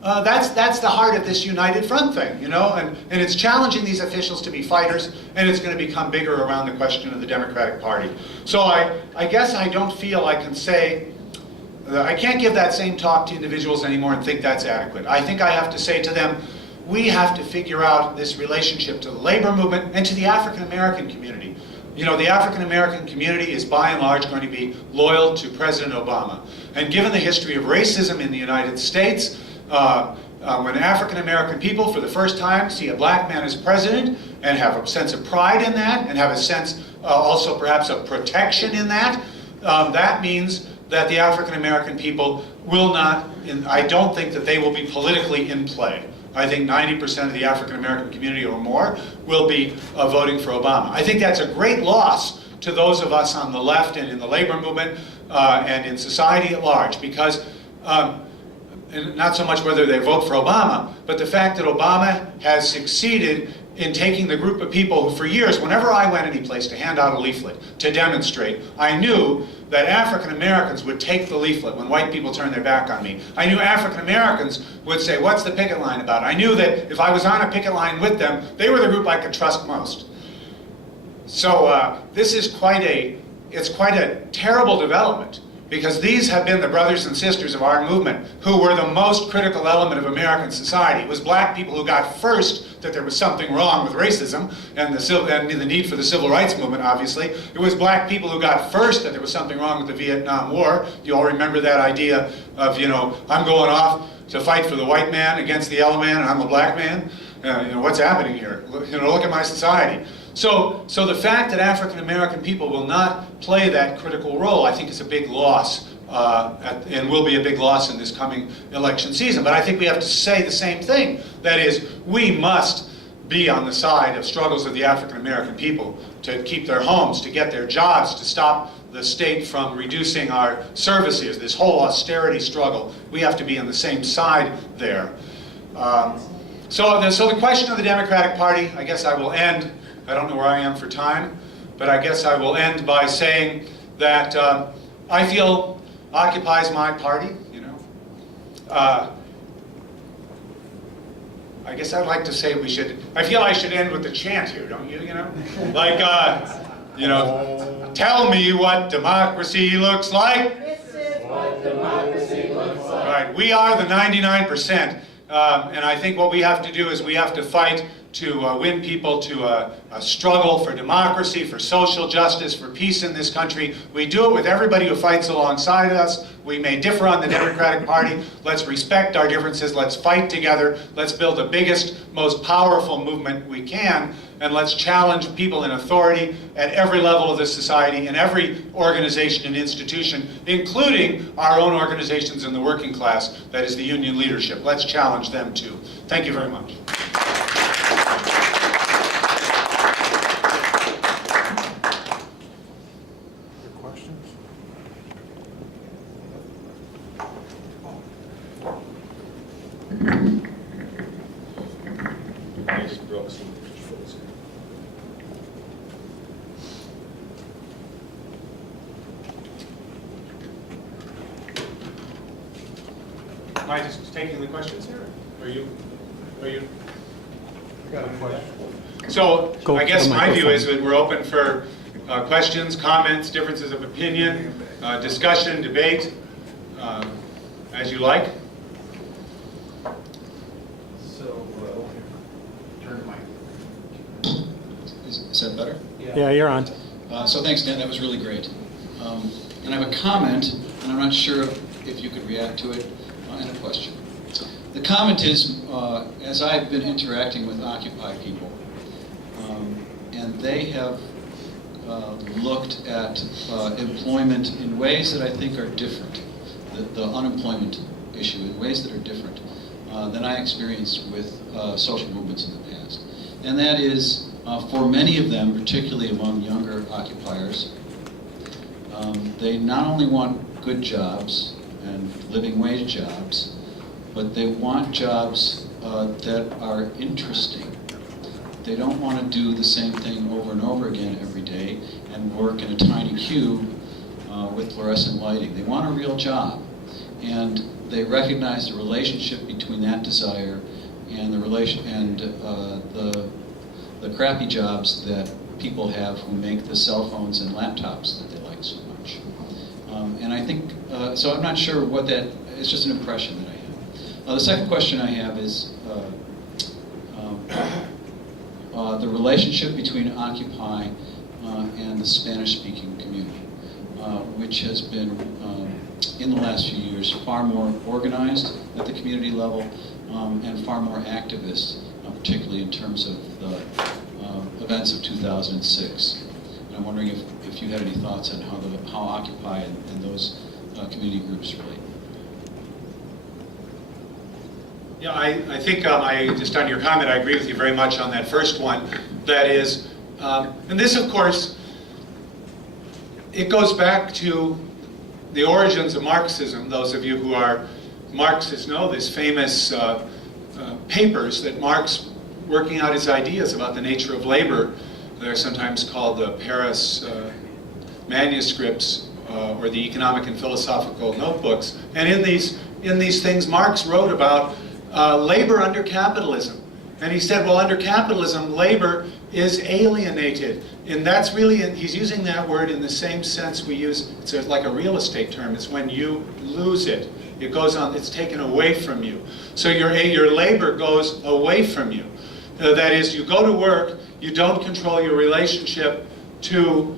that's the heart of this united front thing, you know, and it's challenging these officials to be fighters, and it's going to become bigger around the question of the Democratic Party. So I guess I don't feel I can say, I can't give that same talk to individuals anymore and think that's adequate. I think I have to say to them, we have to figure out this relationship to the labor movement and to the African American community. You know, the African American community is by and large going to be loyal to President Obama. And given the history of racism in the United States, when African American people for the first time see a black man as president and have a sense of pride in that and have a sense also perhaps of protection in that, that means that the African American people will not, I don't think that they will be politically in play. I think 90% of the African American community or more will be voting for Obama. I think that's a great loss to those of us on the left and in the labor movement and in society at large, because and not so much whether they vote for Obama, but the fact that Obama has succeeded in taking the group of people who for years, whenever I went any place to hand out a leaflet, to demonstrate, I knew that African Americans would take the leaflet when white people turned their back on me. I knew African Americans would say, what's the picket line about? I knew that if I was on a picket line with them, they were the group I could trust most. So this is it's quite a terrible development, because these have been the brothers and sisters of our movement who were the most critical element of American society. It was black people who got first that there was something wrong with racism and the need for the civil rights movement, obviously. It was black people who got first that there was something wrong with the Vietnam War. You all remember that idea of, you know, I'm going off to fight for the white man against the yellow man and I'm a black man? You know, what's happening here? You know, look at my society. So the fact that African American people will not play that critical role, I think, is a big loss, and will be a big loss in this coming election season. But I think we have to say the same thing. That is, we must be on the side of struggles of the African American people to keep their homes, to get their jobs, to stop the state from reducing our services, this whole austerity struggle. We have to be on the same side there. So the question of the Democratic Party, I guess I will end. I don't know where I am for time, but I guess I will end by saying that I feel Occupy's my party, you know. I guess I'd like to say I feel I should end with the chant here, don't you, you know? Like, you know, tell me what democracy looks like. This is what democracy looks like. Right, we are the 99%. And I think what we have to do is we have to fight to win people to a struggle for democracy, for social justice, for peace in this country. We do it with everybody who fights alongside us. We may differ on the Democratic Party. Let's respect our differences. Let's fight together. Let's build the biggest, most powerful movement we can. And let's challenge people in authority at every level of this society, in every organization and institution, including our own organizations in the working class, that is the union leadership. Let's challenge them too. Thank you very much. Am I just taking the questions here? Are you? Got a question. So I guess my view is that we're open for questions, comments, differences of opinion, discussion, debate, as you like. So, turn the mic. Is that better? Yeah, you're on. So thanks, Dan. That was really great. And I have a comment, and I'm not sure if you could react to it, and a question. The comment is, as I've been interacting with Occupy people, and they have looked at employment in ways that I think are different, the unemployment issue in ways that are different than I experienced with social movements in the past. And that is, for many of them, particularly among younger occupiers, they not only want good jobs and living wage jobs, but they want jobs that are interesting. They don't want to do the same thing over and over again every day and work in a tiny cube with fluorescent lighting. They want a real job. And they recognize the relationship between that desire and the crappy jobs that people have who make the cell phones and laptops that they like so much. And I think, so I'm not sure what that, it's just an impression that I have. The second question I have is the relationship between Occupy and the Spanish-speaking community, which has been, in the last few years, far more organized at the community level and far more activist, particularly in terms of the events of 2006. And I'm wondering if you had any thoughts on how Occupy and those community groups relate. Yeah, I think just on your comment, I agree with you very much on that first one. That is, and this, of course, it goes back to the origins of Marxism. Those of you who are Marxists know this famous papers that Marx, working out his ideas about the nature of labor, they're sometimes called the Paris manuscripts or the economic and philosophical notebooks. And in these things, Marx wrote about labor under capitalism. And he said, well, under capitalism, labor is alienated. And that's really, he's using that word in the same sense we use, it's like a real estate term. It's when you lose it. It goes on, it's taken away from you. So your labor goes away from you. That is, you go to work, you don't control your relationship to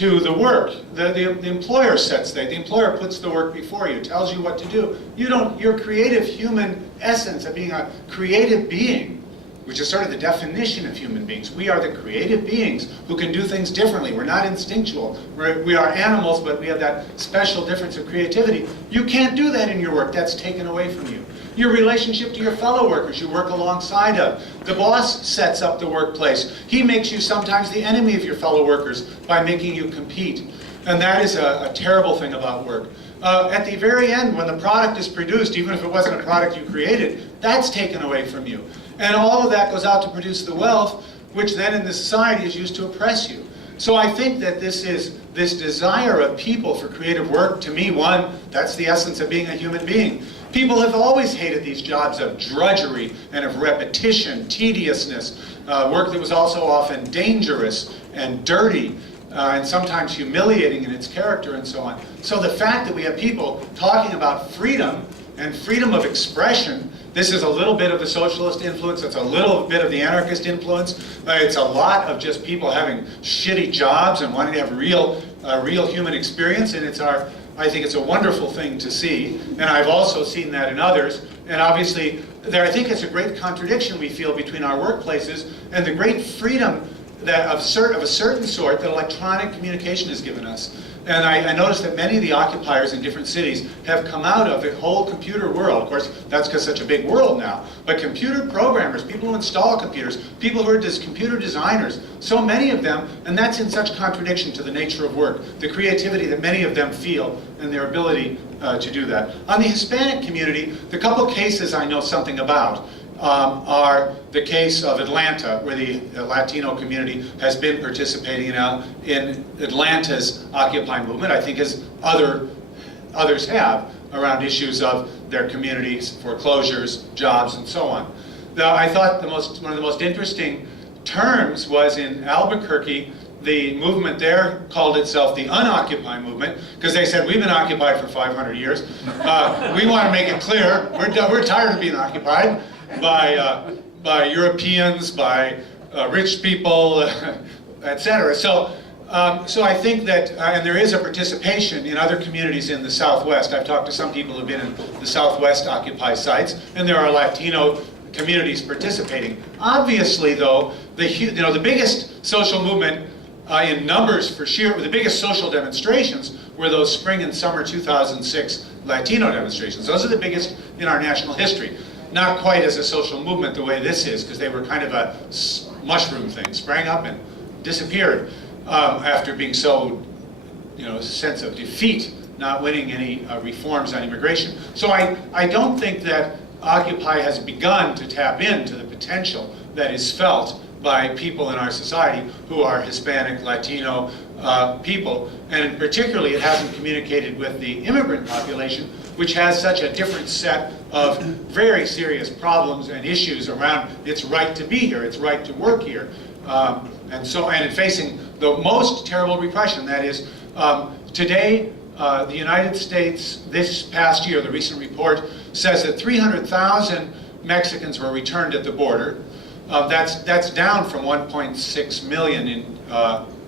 the work. The employer sets that. The employer puts the work before you, tells you what to do. Your creative human essence of being a creative being, which is sort of the definition of human beings. We are the creative beings who can do things differently. We're not instinctual. We are animals, but we have that special difference of creativity. You can't do that in your work. That's taken away from you. Your relationship to your fellow workers you work alongside of. The boss sets up the workplace. He makes you sometimes the enemy of your fellow workers by making you compete. And that is a terrible thing about work. At the very end, when the product is produced, even if it wasn't a product you created, that's taken away from you. And all of that goes out to produce the wealth, which then in the society is used to oppress you. So I think that this desire of people for creative work, to me, one, that's the essence of being a human being. People have always hated these jobs of drudgery and of repetition, tediousness, work that was also often dangerous and dirty and sometimes humiliating in its character and so on. So the fact that we have people talking about freedom and freedom of expression, this is a little bit of the socialist influence, it's a little bit of the anarchist influence, it's a lot of just people having shitty jobs and wanting to have real human experience, and I think it's a wonderful thing to see, and I've also seen that in others. And obviously, I think it's a great contradiction we feel between our workplaces and the great freedom that of a certain sort that electronic communication has given us. And I noticed that many of the occupiers in different cities have come out of the whole computer world. Of course, that's because it's such a big world now. But computer programmers, people who install computers, people who are computer designers, so many of them, and that's in such contradiction to the nature of work, the creativity that many of them feel and their ability to do that. On the Hispanic community, the couple cases I know something about are the case of Atlanta, where the Latino community has been participating in Atlanta's Occupy movement, I think as others have, around issues of their communities, foreclosures, jobs, and so on. I thought one of the most interesting terms was in Albuquerque. The movement there called itself the Unoccupy movement, because they said, we've been occupied for 500 years. We want to make it clear, we're tired of being occupied by Europeans, by rich people, etc. So I think that, and there is a participation in other communities in the Southwest. I've talked to some people who've been in the Southwest Occupy sites, and there are Latino communities participating. Obviously, though, the biggest social movement in numbers for the biggest social demonstrations were those spring and summer 2006 Latino demonstrations. Those are the biggest in our national history. Not quite as a social movement the way this is, because they were kind of a mushroom thing, sprang up and disappeared after being so, a sense of defeat, not winning any reforms on immigration. So I don't think that Occupy has begun to tap into the potential that is felt by people in our society who are Hispanic, Latino people, and particularly it hasn't communicated with the immigrant population, which has such a different set of very serious problems and issues around its right to be here, its right to work here, and facing the most terrible repression. That is, today, the United States, this past year, the recent report says that 300,000 Mexicans were returned at the border. That's down from 1.6 million in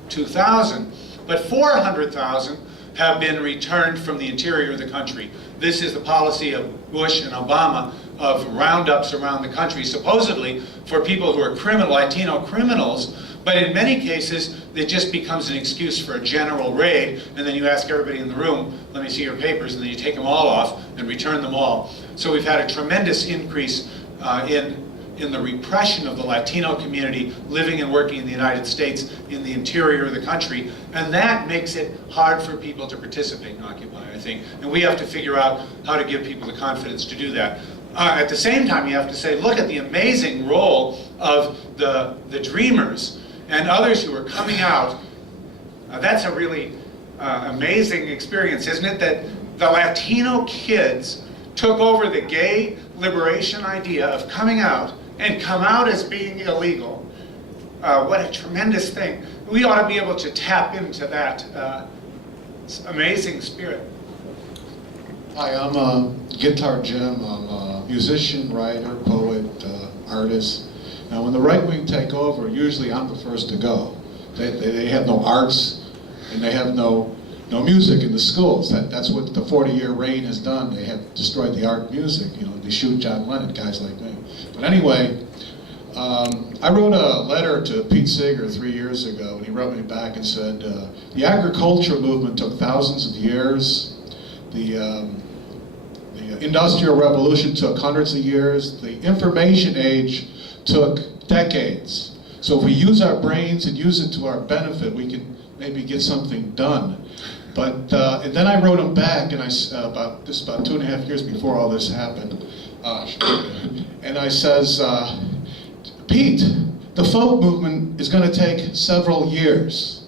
2000, but 400,000 have been returned from the interior of the country. This is the policy of Bush and Obama of roundups around the country, supposedly for people who are Latino criminals, but in many cases, it just becomes an excuse for a general raid, and then you ask everybody in the room, let me see your papers, and then you take them all off and return them all. So we've had a tremendous increase in the repression of the Latino community living and working in the United States in the interior of the country, and that makes it hard for people to participate in Occupy, I think, and we have to figure out how to give people the confidence to do that. At the same time, you have to say, look at the amazing role of the Dreamers and others who are coming out. That's a really amazing experience, isn't it? That the Latino kids took over the gay liberation idea of coming out and come out as being illegal. What a tremendous thing. We ought to be able to tap into that amazing spirit. Hi, I'm Guitar Jim. I'm a musician, writer, poet, artist. Now, when the right wing take over, usually I'm the first to go. They have no arts, and they have no music in the schools. That's what the 40-year reign has done. They have destroyed the art and music. You know, they shoot John Lennon, guys like me. But anyway, I wrote a letter to Pete Seeger 3 years ago, and he wrote me back and said, the agricultural movement took thousands of years. The Industrial Revolution took hundreds of years. The information age took decades. So if we use our brains and use it to our benefit, we can maybe get something done. But and then I wrote him back, and about 2.5 years before all this happened, and I says, Pete, the folk movement is going to take several years.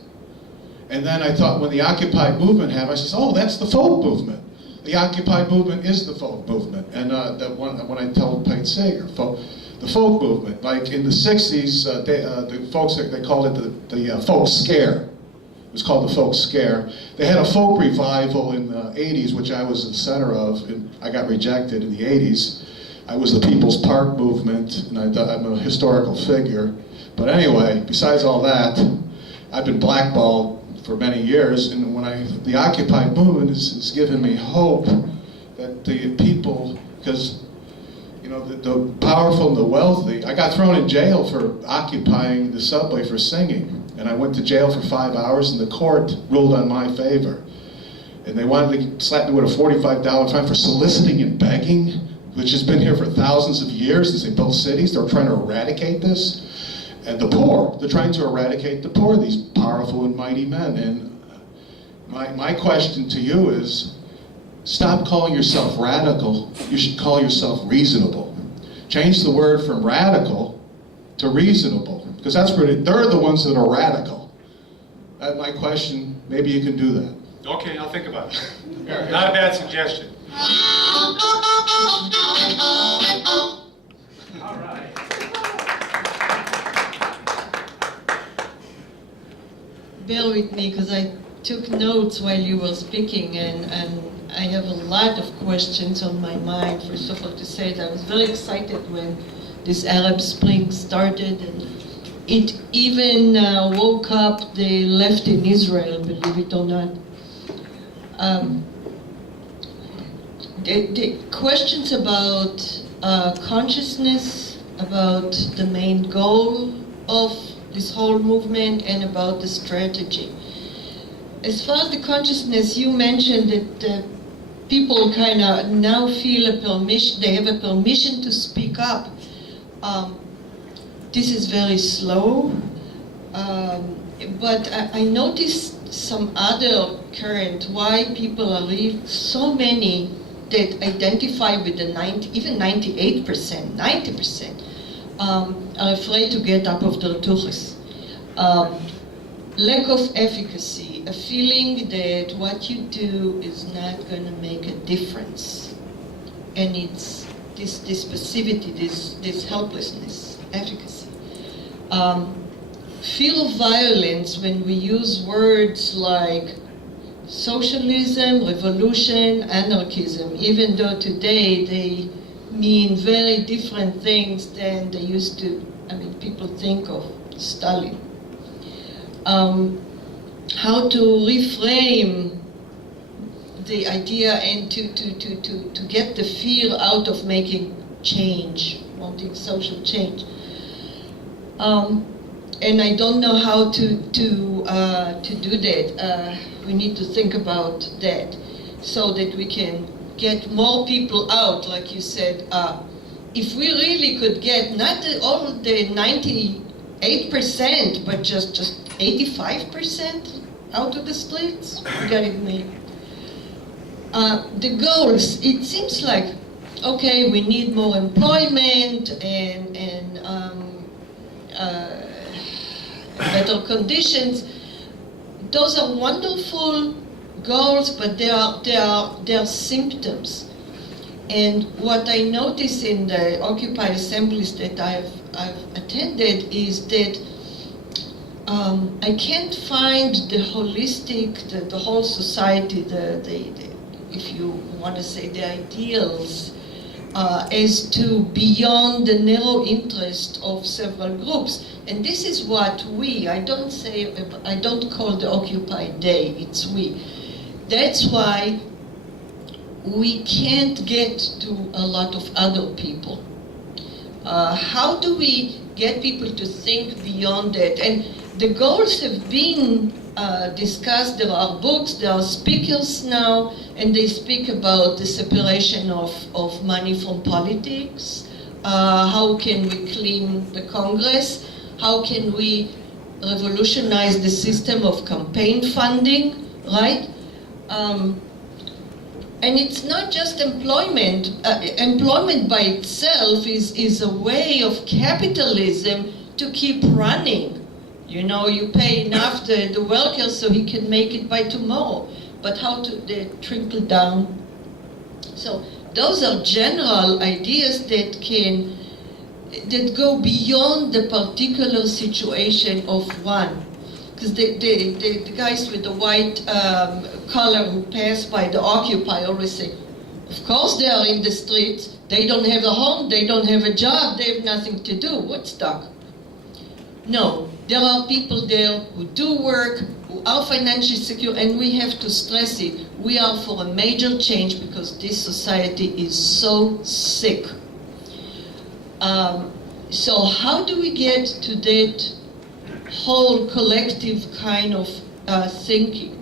And then I thought, when the Occupy movement happened, I says, oh, that's the folk movement. The Occupy movement is the folk movement. And when I told Pete Seeger, the folk movement, like in the 60s, the folks, they called it the folk scare. It was called the folk scare. They had a folk revival in the 80s, which I was the center of, and I got rejected in the 80s. I was the People's Park movement, and I'm a historical figure. But anyway, besides all that, I've been blackballed for many years, and the Occupy movement has given me hope that the people, because you know, the powerful and the wealthy. I got thrown in jail for occupying the subway for singing, and I went to jail for 5 hours, and the court ruled on my favor. And they wanted to slap me with a $45 fine for soliciting and begging, which has been here for thousands of years as they built cities. They're trying to eradicate this. And the poor, they're trying to eradicate the poor, these powerful and mighty men. And my question to you is, stop calling yourself radical. You should call yourself reasonable. Change the word from radical to reasonable, because that's where they're the ones that are radical. That's my question. Maybe you can do that. Okay, I'll think about it. Not a bad suggestion. All right. Bear with me, because I took notes while you were speaking, and I have a lot of questions on my mind. First of all, to say that I was very excited when this Arab Spring started, and it even woke up the left in Israel, believe it or not. The questions about consciousness, about the main goal of this whole movement, and about the strategy. As far as the consciousness, you mentioned that people kind of now feel a permission, they have a permission to speak up. This is very slow, but I noticed some other current, why people are so many that identify with the 98%, 90%, are afraid to get up of their tuchus. Lack of efficacy, a feeling that what you do is not going to make a difference. And it's this passivity, this helplessness, efficacy. Fear of violence, when we use words like socialism, revolution, anarchism, even though today they mean very different things than they used to, people think of Stalin. How to reframe the idea and to get the fear out of making change, wanting social change. And I don't know how to do that. We need to think about that so that we can get more people out, like you said. If we really could get not all the 98%, but just 85% out of the streets, we got it made. The goals, it seems like, okay, we need more employment and better conditions. Those are wonderful goals, but they are symptoms. And what I notice in the Occupy assemblies that I've attended is that I can't find the holistic, the whole society, if you want to say the ideals, as to beyond the narrow interest of several groups. And this is what I don't call the Occupy Day, it's we. That's why we can't get to a lot of other people. How do we get people to think beyond that? And the goals have been discussed. There are books, there are speakers now, and they speak about the separation of money from politics. How can we clean the Congress? How can we revolutionize the system of campaign funding, right? And it's not just employment. Employment by itself is a way of capitalism to keep running. You know, you pay enough the worker so he can make it by tomorrow. But how to trickle down? So those are general ideas that go beyond the particular situation of one. Because the guys with the white collar who pass by the Occupy always say, of course they are in the streets, they don't have a home, they don't have a job, they have nothing to do. Woodstock. No, there are people there who do work, who are financially secure, and we have to stress it. We are for a major change because this society is so sick. So how do we get to that whole collective kind of thinking?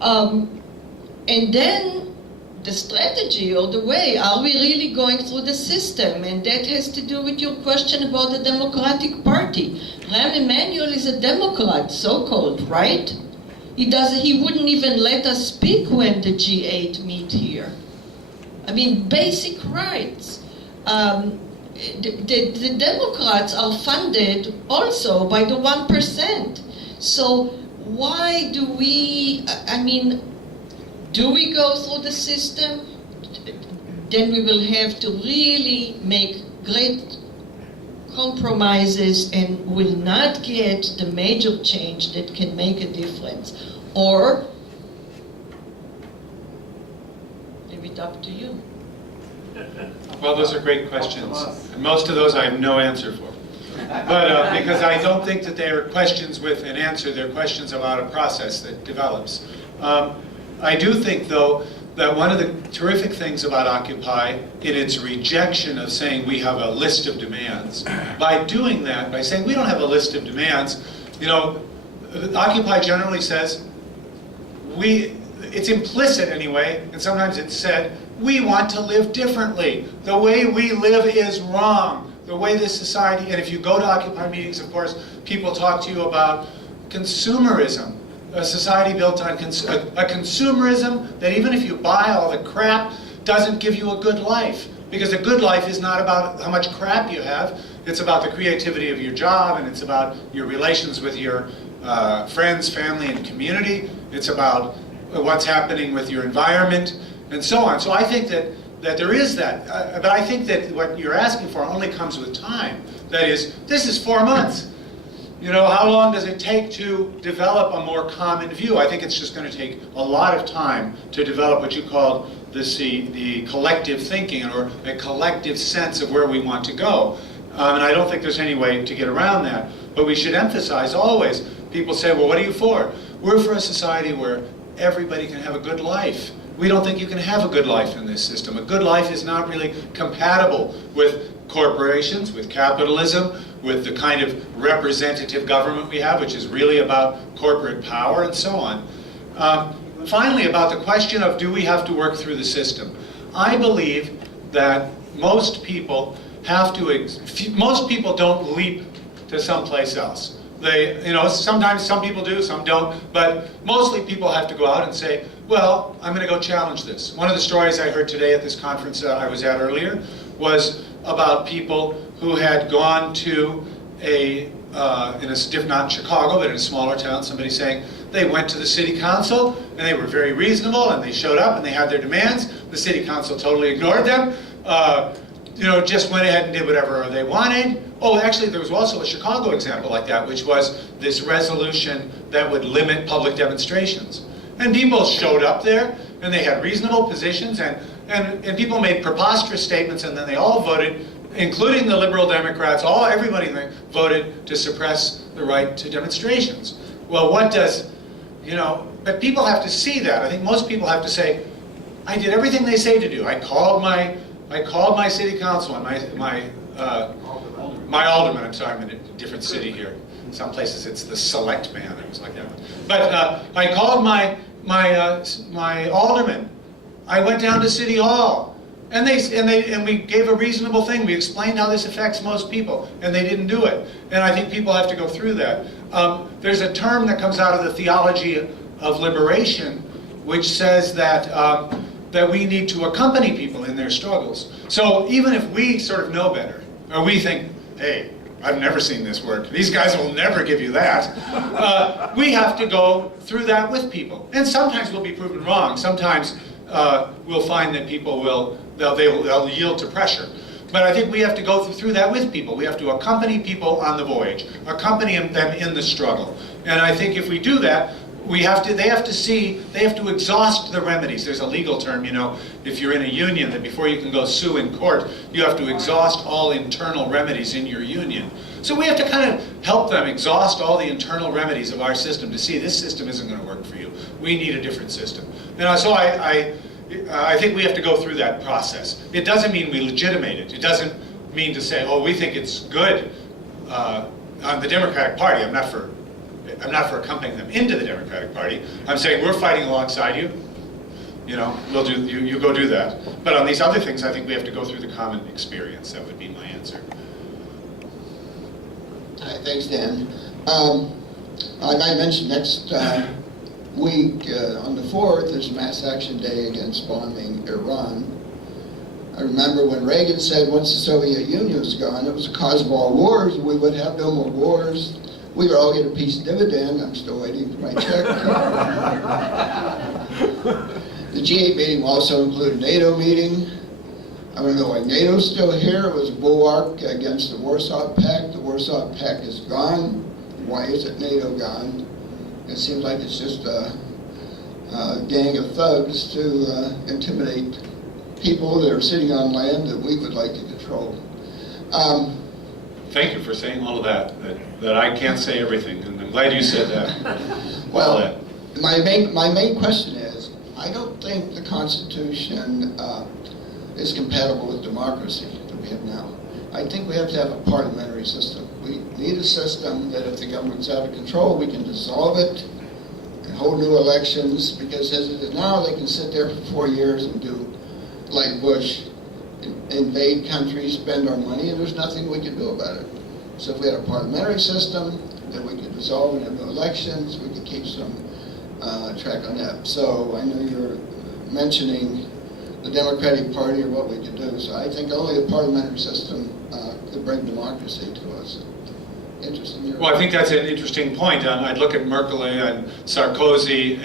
And then the strategy or the way, are we really going through the system? And that has to do with your question about the Democratic Party. Rahm Emanuel is a Democrat, so-called, right? He wouldn't even let us speak when the G8 meet here. I mean, basic rights. The Democrats are funded also by the 1%. So why do we, do we go through the system? Then we will have to really make great compromises and will not get the major change that can make a difference. Or, leave it up to you. Well, those are great questions. And most of those I have no answer for. But because I don't think that they are questions with an answer, they're questions about a process that develops. I do think, though, that one of the terrific things about Occupy, in its rejection of saying we have a list of demands, by doing that, by saying we don't have a list of demands, you know, Occupy generally says, it's implicit anyway, and sometimes it's said, we want to live differently. The way we live is wrong. The way this society, and if you go to Occupy meetings, of course, people talk to you about consumerism. A society built on a consumerism that even if you buy all the crap, doesn't give you a good life. Because a good life is not about how much crap you have, it's about the creativity of your job, and it's about your relations with your friends, family, and community. It's about what's happening with your environment, and so on. So I think that there is that. But I think that what you're asking for only comes with time. That is, this is 4 months. You know, how long does it take to develop a more common view? I think it's just going to take a lot of time to develop what you called the collective thinking, or a collective sense of where we want to go. And I don't think there's any way to get around that. But we should emphasize always, people say, well, what are you for? We're for a society where everybody can have a good life. We don't think you can have a good life in this system. A good life is not really compatible with corporations, with capitalism, with the kind of representative government we have, which is really about corporate power and so on. Finally, about the question of, do we have to work through the system? I believe that most people don't leap to someplace else. They, you know, sometimes some people do, some don't, but mostly people have to go out and say, well, I'm going to go challenge this. One of the stories I heard today at this conference I was at earlier was about people who had gone to not in Chicago, but in a smaller town, somebody saying they went to the city council and they were very reasonable and they showed up and they had their demands. The city council totally ignored them, just went ahead and did whatever they wanted. Oh, actually, there was also a Chicago example like that, which was this resolution that would limit public demonstrations. And people showed up there and they had reasonable positions, and people made preposterous statements, and then they all voted, including the Liberal Democrats, everybody voted to suppress the right to demonstrations. Well, but people have to see that. I think most people have to say, I did everything they say to do. I called my city council and my alderman. I'm sorry, I'm in a different city here. In some places it's the select man. It was like that. But I called my alderman. I went down to City Hall, and we gave a reasonable thing. We explained how this affects most people, and they didn't do it. And I think people have to go through that. There's a term that comes out of the theology of liberation, which says that we need to accompany people in their struggles. So even if we sort of know better, or we think, hey, I've never seen this work, these guys will never give you that, we have to go through that with people. And sometimes we'll be proven wrong. Sometimes we'll find that people they'll yield to pressure. But I think we have to go through that with people. We have to accompany people on the voyage, accompany them in the struggle. And I think if we do that, they have to exhaust the remedies. There's a legal term, if you're in a union, that before you can go sue in court, you have to exhaust all internal remedies in your union. So we have to kind of help them exhaust all the internal remedies of our system to see this system isn't going to work for you. We need a different system. So I think we have to go through that process. It doesn't mean we legitimate it. It doesn't mean to say, oh, we think it's good on the Democratic Party. I'm not for accompanying them into the Democratic Party. I'm saying we're fighting alongside you. We'll do. You go do that. But on these other things, I think we have to go through the common experience. That would be my answer. Hi, thanks, Dan. Like I mentioned, next week on the 4th is Mass Action Day against bombing Iran. I remember when Reagan said once the Soviet Union was gone, it was the cause of all wars. We would have no more wars. We would all get a peace dividend. I'm still waiting for my check. The G8 meeting also included a NATO meeting. I don't know why NATO's still here. It was a bulwark against the Warsaw Pact. The Warsaw Pact is gone. Why isn't NATO gone? It seems like it's just a gang of thugs to intimidate people that are sitting on land that we would like to control. Thank you for saying all of that I can't say everything, and I'm glad you said that. Well, my main question is, I don't think the Constitution is compatible with democracy that we have now. I think we have to have a parliamentary system. We need a system that if the government's out of control, we can dissolve it and hold new elections, because as it is now, they can sit there for 4 years and do like Bush, invade countries, spend our money, and there's nothing we can do about it. So if we had a parliamentary system, then we could dissolve and have no elections, we could keep some track on that. So I know you're mentioning the Democratic Party or what we could do, so I think only a parliamentary system could bring democracy to us. interested in your... Well, I think that's an interesting point. I'd look at Merkel and Sarkozy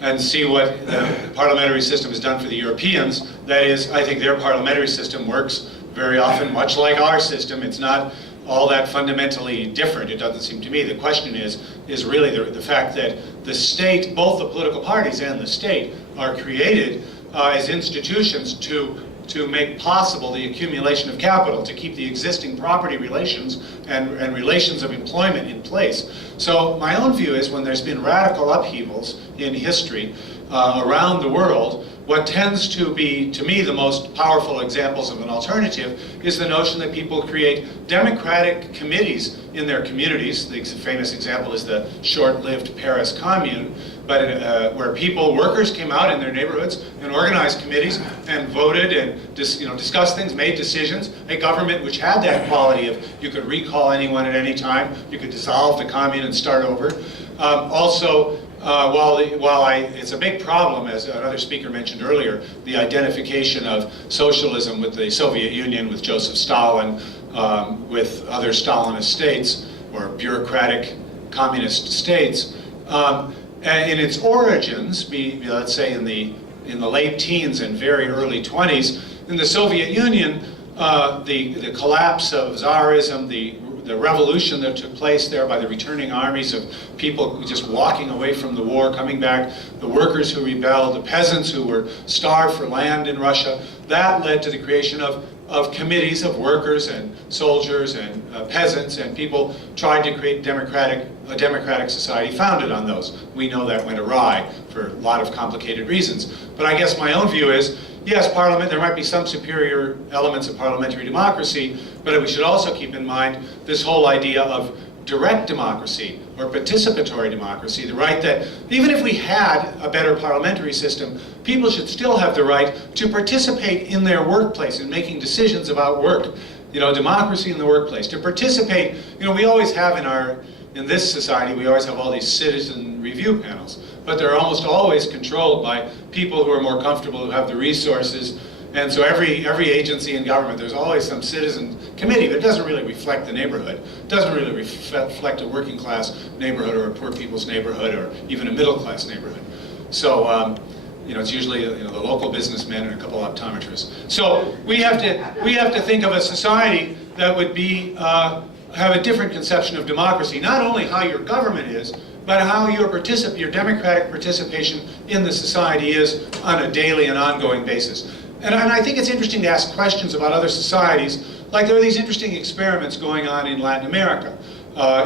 and see what the parliamentary system has done for the Europeans. That is, I think their parliamentary system works very often much like our system. It's not all that fundamentally different, it doesn't seem to me. The question is really the fact that the state, both the political parties and the state, are created as institutions to make possible the accumulation of capital, to keep the existing property relations and relations of employment in place. So my own view is when there's been radical upheavals in history around the world, what tends to be, to me, the most powerful examples of an alternative is the notion that people create democratic committees in their communities. The famous example is the short-lived Paris Commune, but where workers came out in their neighborhoods and organized committees and voted and discussed things, made decisions. A government which had that quality of you could recall anyone at any time, you could dissolve the commune and start over. It's a big problem, as another speaker mentioned earlier, the identification of socialism with the Soviet Union, with Joseph Stalin, with other Stalinist states or bureaucratic communist states. In its origins, let's say in the late teens and very early 20s, in the Soviet Union, the collapse of Tsarism, the revolution that took place there by the returning armies of people just walking away from the war, coming back, the workers who rebelled, the peasants who were starved for land in Russia, that led to the creation of committees of workers and soldiers and peasants, and people tried to create a democratic society founded on those. We know that went awry for a lot of complicated reasons. But I guess my own view is, yes, Parliament, there might be some superior elements of parliamentary democracy, but we should also keep in mind this whole idea of direct democracy or participatory democracy, the right that even if we had a better parliamentary system, people should still have the right to participate in their workplace in making decisions about work. Democracy in the workplace, to participate. We always have in this society, we always have all these citizen review panels, but they're almost always controlled by people who are more comfortable, who have the resources. And so every agency in government, there's always some citizen committee, but it doesn't really reflect the neighborhood. It doesn't really reflect a working class neighborhood or a poor people's neighborhood or even a middle class neighborhood. So it's usually the local businessmen and a couple of optometrists. So we have to think of a society that would have a different conception of democracy, not only how your government is, but how your democratic participation in the society is on a daily and ongoing basis. And I think it's interesting to ask questions about other societies, like there are these interesting experiments going on in Latin America,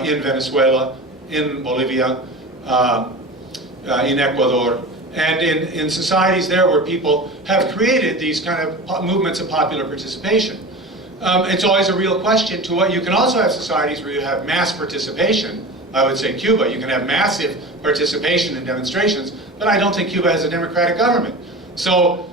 in Venezuela, in Bolivia, in Ecuador, and in societies there where people have created these kind of movements of popular participation. It's always a real question to what you can also have societies where you have mass participation. I would say Cuba, you can have massive participation in demonstrations, but I don't think Cuba has a democratic government. So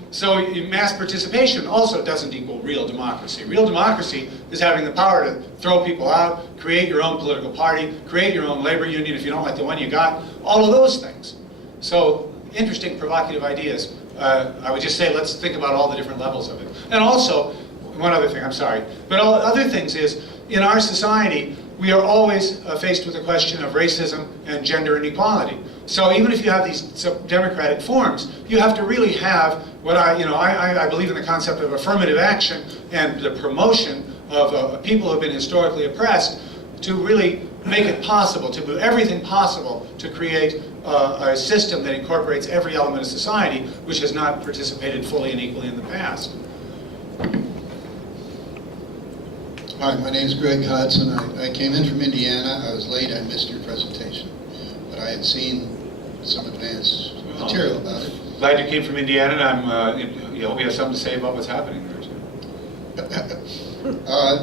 mass participation also doesn't equal real democracy. Real democracy is having the power to throw people out, create your own political party, create your own labor union if you don't like the one you got, all of those things. So interesting, provocative ideas. I would just say let's think about all the different levels of it. And also, one other thing, I'm sorry, but all other things is, in our society, we are always faced with the question of racism and gender inequality. So even if you have these democratic forms, you have to really have what I believe in the concept of affirmative action and the promotion of people who have been historically oppressed to really make it possible, to do everything possible to create a system that incorporates every element of society which has not participated fully and equally in the past. Hi, my name is Greg Hudson. I came in from Indiana. I was late. I missed your presentation, but I had seen some advanced material about it. Glad you came from Indiana, and I hope you have something to say about what's happening there too.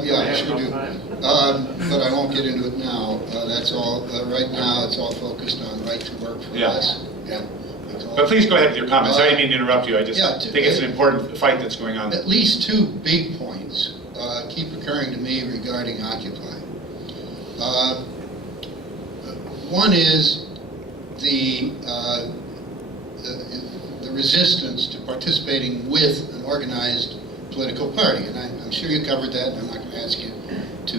Yeah, I sure do. But I won't get into it now. That's all. Right now, it's all focused on right to work for us. Yeah. But please go ahead with your comments. I didn't mean to interrupt you. I just think it's an important fight that's going on. At least two big points keep occurring to me regarding Occupy. One is the resistance to participating with an organized political party, and I'm sure you covered that, and I'm not going to ask you to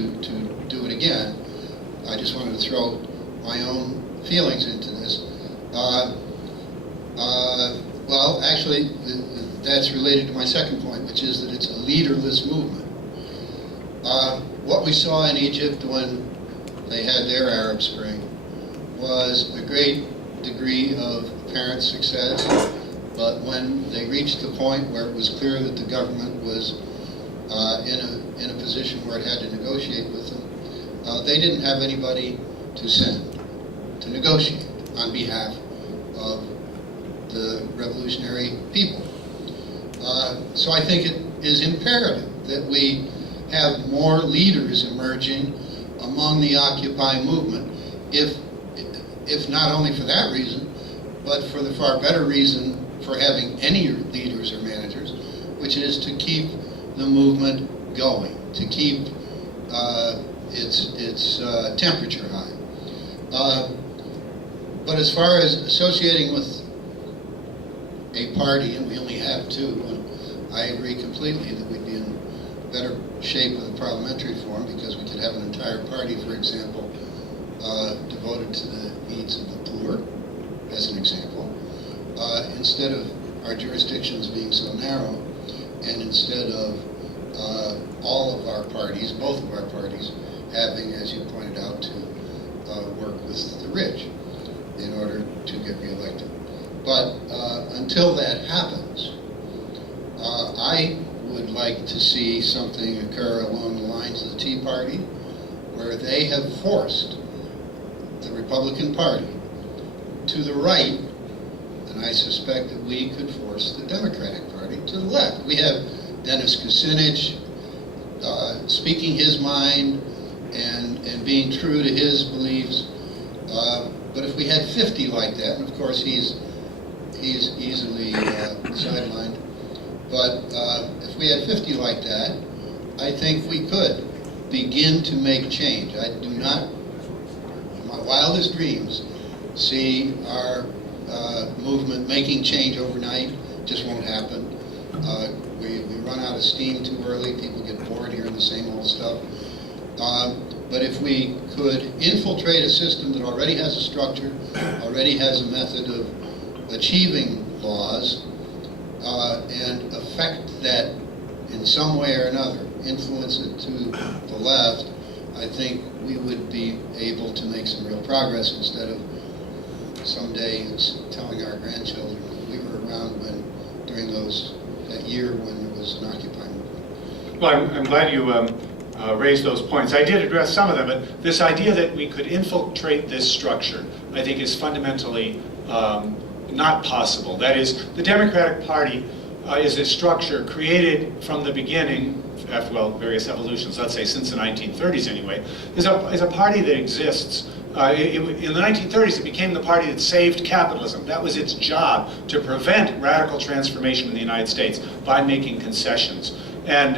do it again. I just wanted to throw my own feelings into this. Well, actually, that's related to my second point, which is that it's a leaderless movement. What we saw in Egypt when they had their Arab Spring was a great degree of apparent success, but when they reached the point where it was clear that the government was in a position where it had to negotiate with them, they didn't have anybody to send to negotiate on behalf of the revolutionary people. So I think it is imperative that we have more leaders emerging among the Occupy movement, if not only for that reason, but for the far better reason for having any leaders or managers, which is to keep the movement going, to keep its temperature high. But as far as associating with a party, and we only have two, and I agree completely that we'd be in better shape with a parliamentary form because we could have an entire party, for example, devoted to the needs of the poor, as an example, instead of our jurisdictions being so narrow, and instead of all of our parties, both of our parties, having, as you pointed out, to work with the rich in order to get reelected. But until that happens, I would like to see something occur along the lines of the Tea Party, where they have forced the Republican Party to the right, and I suspect that we could force the Democratic Party to the left. We have Dennis Kucinich speaking his mind and being true to his beliefs. But if we had 50 like that, and of course he's easily sidelined, but if we had 50 like that, I think we could begin to make change. I do not, in my wildest dreams, see our movement making change overnight. Just won't happen. We run out of steam too early. People get bored hearing the same old stuff. But if we could infiltrate a system that already has a structure, already has a method of achieving laws, and affect that in some way or another, influence it to the left, I think we would be able to make some real progress instead of someday telling our grandchildren we were around during that year when there was an Occupy movement. Well, I'm glad you raised those points. I did address some of them, but this idea that we could infiltrate this structure, I think, is fundamentally not possible. That is, the Democratic Party is a structure created from the beginning, well, various evolutions, let's say since the 1930s anyway, is a party that exists. In the 1930s, it became the party that saved capitalism. That was its job, to prevent radical transformation in the United States by making concessions. And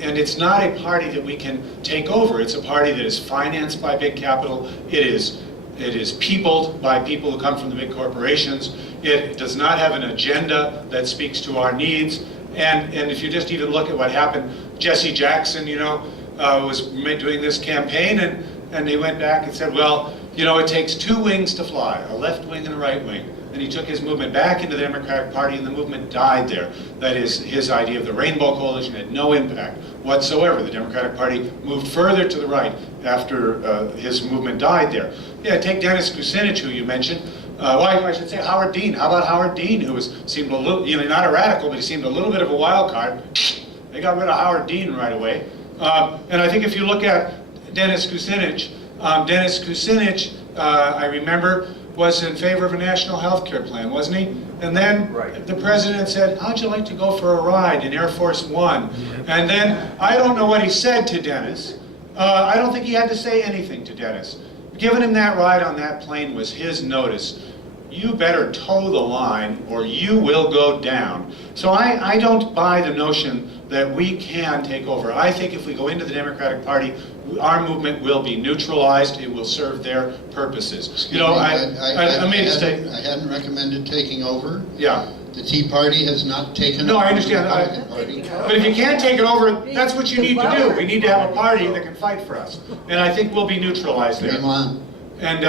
it's not a party that we can take over. It's a party that is financed by big capital. It is peopled by people who come from the big corporations. It does not have an agenda that speaks to our needs. And if you just even look at what happened, Jesse Jackson, was doing this campaign, and they went back and said, well, it takes two wings to fly, a left wing and a right wing. And he took his movement back into the Democratic Party, and the movement died there. That is, his idea of the Rainbow Coalition had no impact whatsoever. The Democratic Party moved further to the right after his movement died there. Yeah, take Dennis Kucinich, who you mentioned. Well, I should say Howard Dean. How about Howard Dean, who seemed a little, not a radical, but he seemed a little bit of a wild card. They got rid of Howard Dean right away. And I think if you look at Dennis Kucinich, I remember, was in favor of a national health care plan, wasn't he? And then the president said, how'd you like to go for a ride in Air Force One? And then, I don't know what he said to Dennis. I don't think he had to say anything to Dennis. Giving him that ride on that plane was his notice. You better toe the line or you will go down. So I don't buy the notion that we can take over. I think if we go into the Democratic Party, our movement will be neutralized. It will serve their purposes. I hadn't recommended taking over. Yeah. The Tea Party has not taken No, over I understand. the Republican Party. But if you can't take it over, that's what you need to do. We need to have a party that can fight for us. And I think we'll be neutralized there. Dream on. And,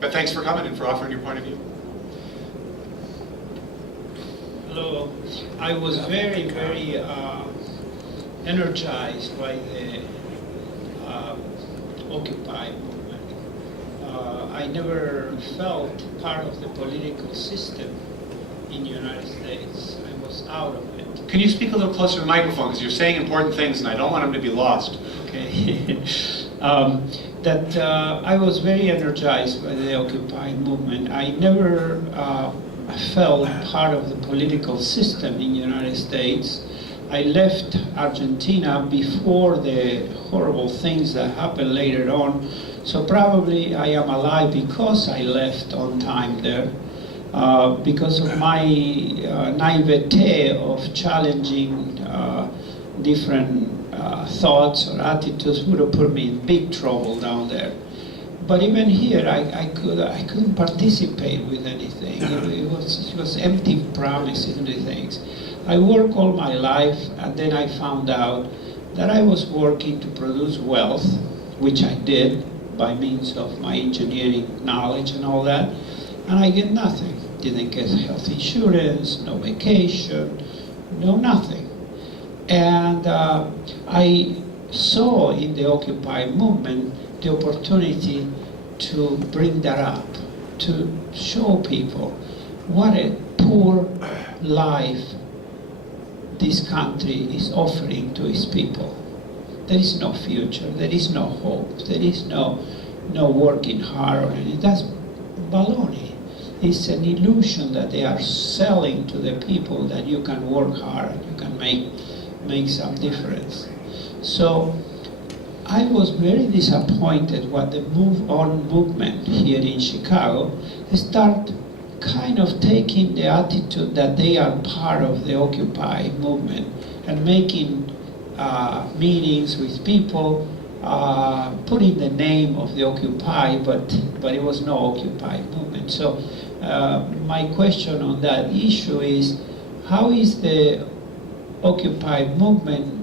but thanks for coming and for offering your point of view. Hello. I was very, very energized by the Occupy movement. I never felt part of the political system in the United States. I was out of it. Can you speak a little closer to the microphone, because you're saying important things and I don't want them to be lost. Okay. I was very energized by the Occupy movement. I never felt part of the political system in the United States. I left Argentina before the horrible things that happened later on, so probably I am alive because I left on time there, because of my naivete of challenging different thoughts or attitudes would have put me in big trouble down there. But even here, I couldn't participate with anything. It was empty promises and things. I worked all my life, and then I found out that I was working to produce wealth, which I did by means of my engineering knowledge and all that, and I get nothing. Didn't get health insurance, no vacation, no nothing. And I saw in the Occupy movement the opportunity to bring that up, to show people what a poor life this country is offering to its people. There is no future, there is no hope, there is no working hard or anything. That's baloney. It's an illusion that they are selling to the people that you can work hard and you can make some difference. So I was very disappointed when the Move On movement here in Chicago start kind of taking the attitude that they are part of the Occupy movement and making meetings with people, putting the name of the Occupy, but it was no Occupy movement. So my question on that issue is, how is the Occupy movement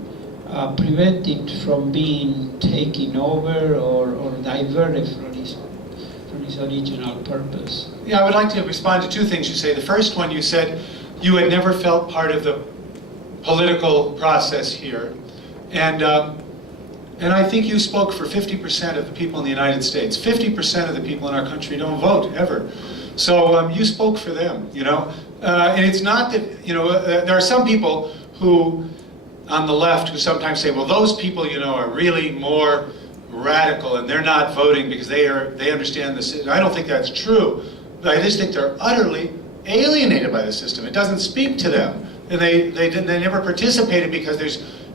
prevented from being taken over or diverted from its original purpose? Yeah, I would like to respond to two things you say. The first one, you said you had never felt part of the political process here. And I think you spoke for 50% of the people in the United States. 50% of the people in our country don't vote, ever. So you spoke for them, you know. And it's not that, you know, there are some people who, on the left, who sometimes say, well, those people, you know, are really more radical and they're not voting because they understand the system. I don't think that's true. I just think they're utterly alienated by the system. It doesn't speak to them. And they never participated because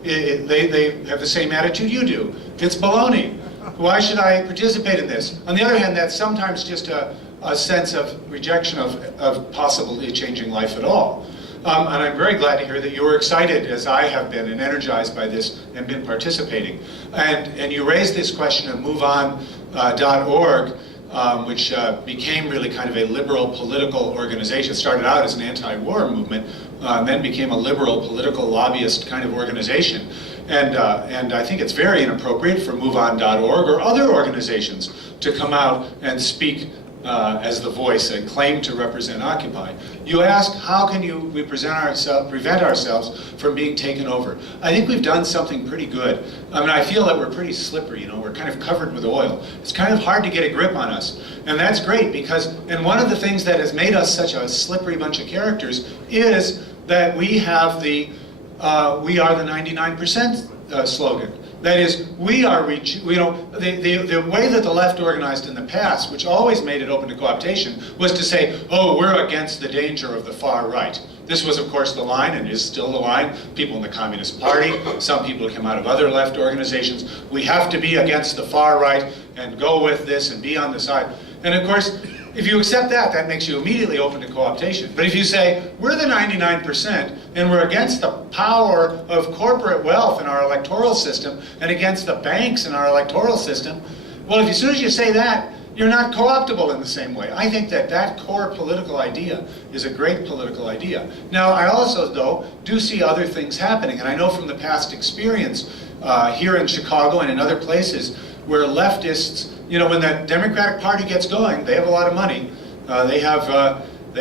they have the same attitude you do. It's baloney. Why should I participate in this? On the other hand, that's sometimes just a sense of rejection of possibly changing life at all. And I'm very glad to hear that you were excited, as I have been, and energized by this and been participating. And you raised this question of MoveOn.org, which became really kind of a liberal political organization. It started out as an anti-war movement, then became a liberal political lobbyist kind of organization. And I think it's very inappropriate for MoveOn.org or other organizations to come out and speak as the voice and claim to represent Occupy. You ask, how can we prevent ourselves from being taken over? I think we've done something pretty good. I mean, I feel that we're pretty slippery, you know, we're kind of covered with oil. It's kind of hard to get a grip on us. And that's great because, and one of the things that has made us such a slippery bunch of characters is that we have we are the 99% slogan. That is, we are, you know, the way that the left organized in the past, which always made it open to co-optation, was to say, oh, we're against the danger of the far right. This was, of course, the line, and is still the line. People in the Communist Party, some people who come out of other left organizations, we have to be against the far right and go with this and be on the side. And of course, if you accept that, that makes you immediately open to co-optation. But if you say, we're the 99% and we're against the power of corporate wealth in our electoral system and against the banks in our electoral system, well, as soon as you say that, you're not co-optable in the same way. I think that that core political idea is a great political idea. Now, I also, though, do see other things happening, and I know from the past experience here in Chicago and in other places where leftists, you know, when that Democratic Party gets going, they have a lot of money. They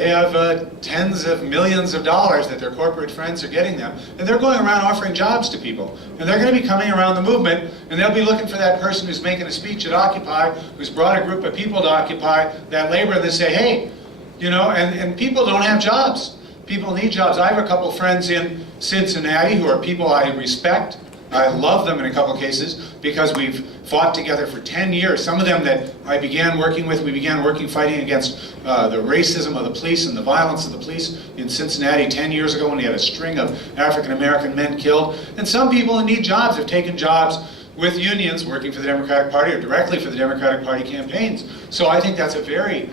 have tens of millions of dollars that their corporate friends are getting them, and they're going around offering jobs to people. And they're going to be coming around the movement, and they'll be looking for that person who's making a speech at Occupy, who's brought a group of people to Occupy that labor, and they say, hey, you know, and people don't have jobs. People need jobs. I have a couple friends in Cincinnati who are people I respect. I love them in a couple of cases because we've fought together for 10 years. Some of them that I began working with, we began fighting against the racism of the police and the violence of the police in Cincinnati 10 years ago when we had a string of African-American men killed. And some people who need jobs have taken jobs with unions working for the Democratic Party or directly for the Democratic Party campaigns. So I think that's a very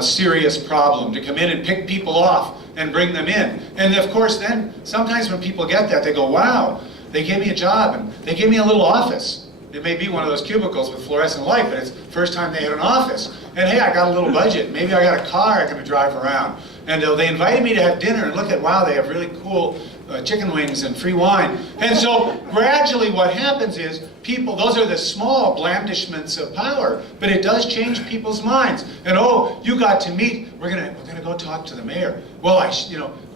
serious problem, to come in and pick people off and bring them in. And of course then, sometimes when people get that, they go, wow, they gave me a job and they gave me a little office. It may be one of those cubicles with fluorescent light, but it's the first time they had an office. And hey, I got a little budget. Maybe I got a car I can drive around. And they invited me to have dinner and look at, wow, they have really cool chicken wings and free wine. And so gradually what happens is people, those are the small blandishments of power, but it does change people's minds. And oh, you got to meet, we're gonna go talk to the mayor. Well, I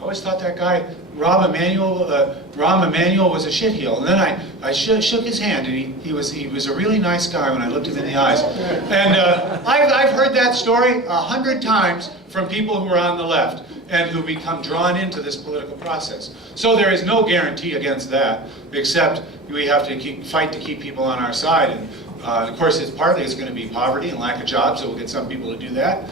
always thought that guy, Rahm Emanuel was a shitheel. And then I shook his hand, and he was a really nice guy when I looked him in the eyes. And I've heard that story 100 times from people who are on the left and who become drawn into this political process. So there is no guarantee against that, except we have to fight to keep people on our side. And of course, it's going to be poverty and lack of jobs, so we'll get some people to do that.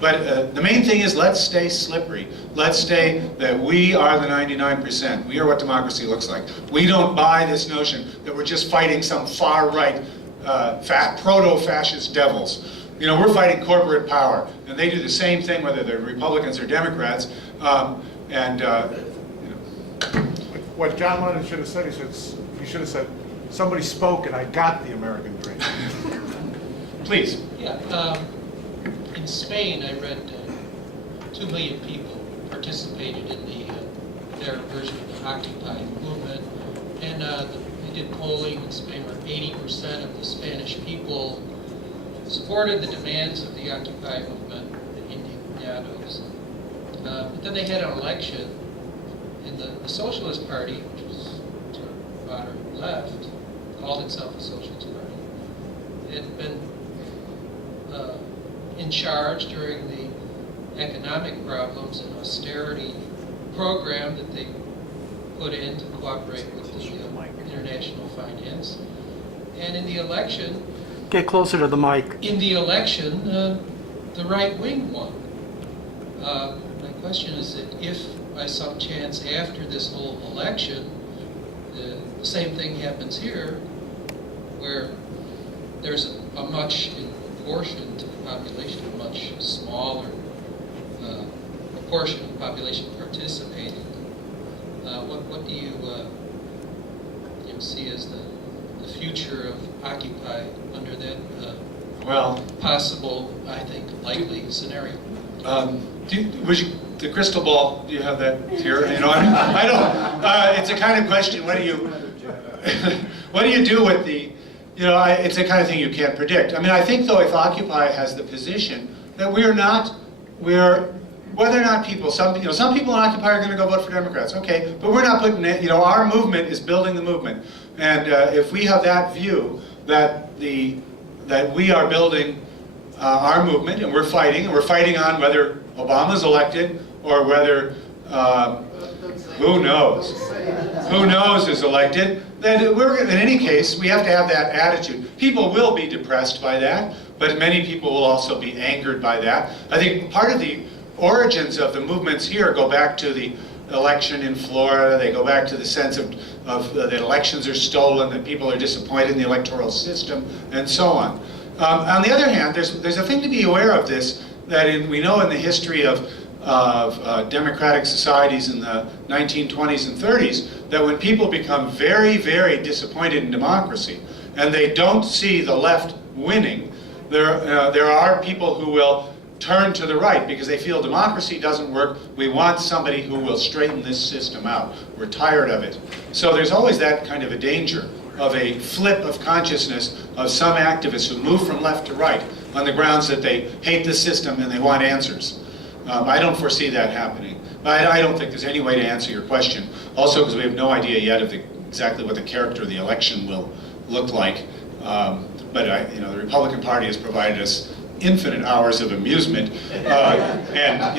But the main thing is, let's stay slippery. Let's stay that we are the 99%. We are what democracy looks like. We don't buy this notion that we're just fighting some far-right, proto-fascist devils. You know, we're fighting corporate power, and they do the same thing whether they're Republicans or Democrats. What John Lennon should have said, he should have said, somebody spoke and I got the American dream. Please. Yeah, in Spain, I read 2 million people participated in their version of the Occupy movement, and they did polling in Spain where 80% of the Spanish people supported the demands of the Occupy movement, the Indignados. But then they had an election, and the Socialist Party, which was sort of moderate left, called itself a Socialist Party, had been in charge during the economic problems and austerity program that they put in to cooperate with the international finance. And in the election, get closer to the mic. In the election, the right wing won. My question is that if by some chance after this whole election, the same thing happens here, where there's a much, in proportion to the population, a much smaller proportion of the population participating. What do you see as the future of Occupy under that possible, I think, likely scenario? The crystal ball, do you have that here? You know, I don't. It's a kind of question. What do you do with the? You know, it's the kind of thing you can't predict. I mean, I think though, if Occupy has the position that whether or not people, some people in Occupy are going to go vote for Democrats, okay, but we're not putting it. You know, our movement is building the movement, and if we have that view that we are building our movement and we're fighting on whether Obama's elected or whether who knows is elected, then in any case, we have to have that attitude. People will be depressed by that, but many people will also be angered by that. I think part of the origins of the movements here go back to the election in Florida. They go back to the sense of that elections are stolen, that people are disappointed in the electoral system, and so on. On the other hand, there's a thing to be aware of this, that we know in the history of democratic societies in the 1920s and 30s, that when people become very, very disappointed in democracy, and they don't see the left winning, there are people who will turn to the right because they feel democracy doesn't work. We want somebody who will straighten this system out. We're tired of it. So there's always that kind of a danger of a flip of consciousness of some activists who move from left to right on the grounds that they hate the system and they want answers. I don't foresee that happening. I don't think there's any way to answer your question. Also, because we have no idea yet of exactly what the character of the election will look like. But the Republican Party has provided us infinite hours of amusement and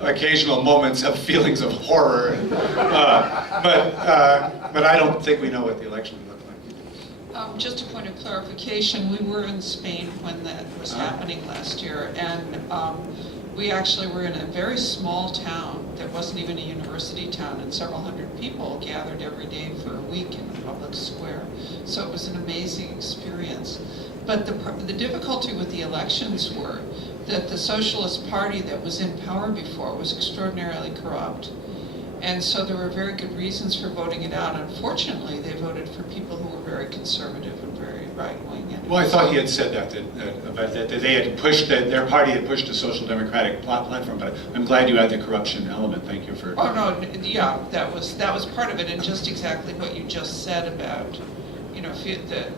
occasional moments of feelings of horror. But I don't think we know what the election will look like. Just a point of clarification, we were in Spain when that was happening last year, and we actually were in a very small town that wasn't even a university town, and several hundred people gathered every day for a week in the public square. So it was an amazing experience. But the difficulty with the elections were that the Socialist Party that was in power before was extraordinarily corrupt. And so there were very good reasons for voting it out. Unfortunately, they voted for people who were very conservative and very right-wing. Well, I thought he had said that they had pushed, that their party had pushed a social democratic platform, but I'm glad you had the corruption element. Thank you for... Oh, no, yeah, that was part of it, and just exactly what you just said about,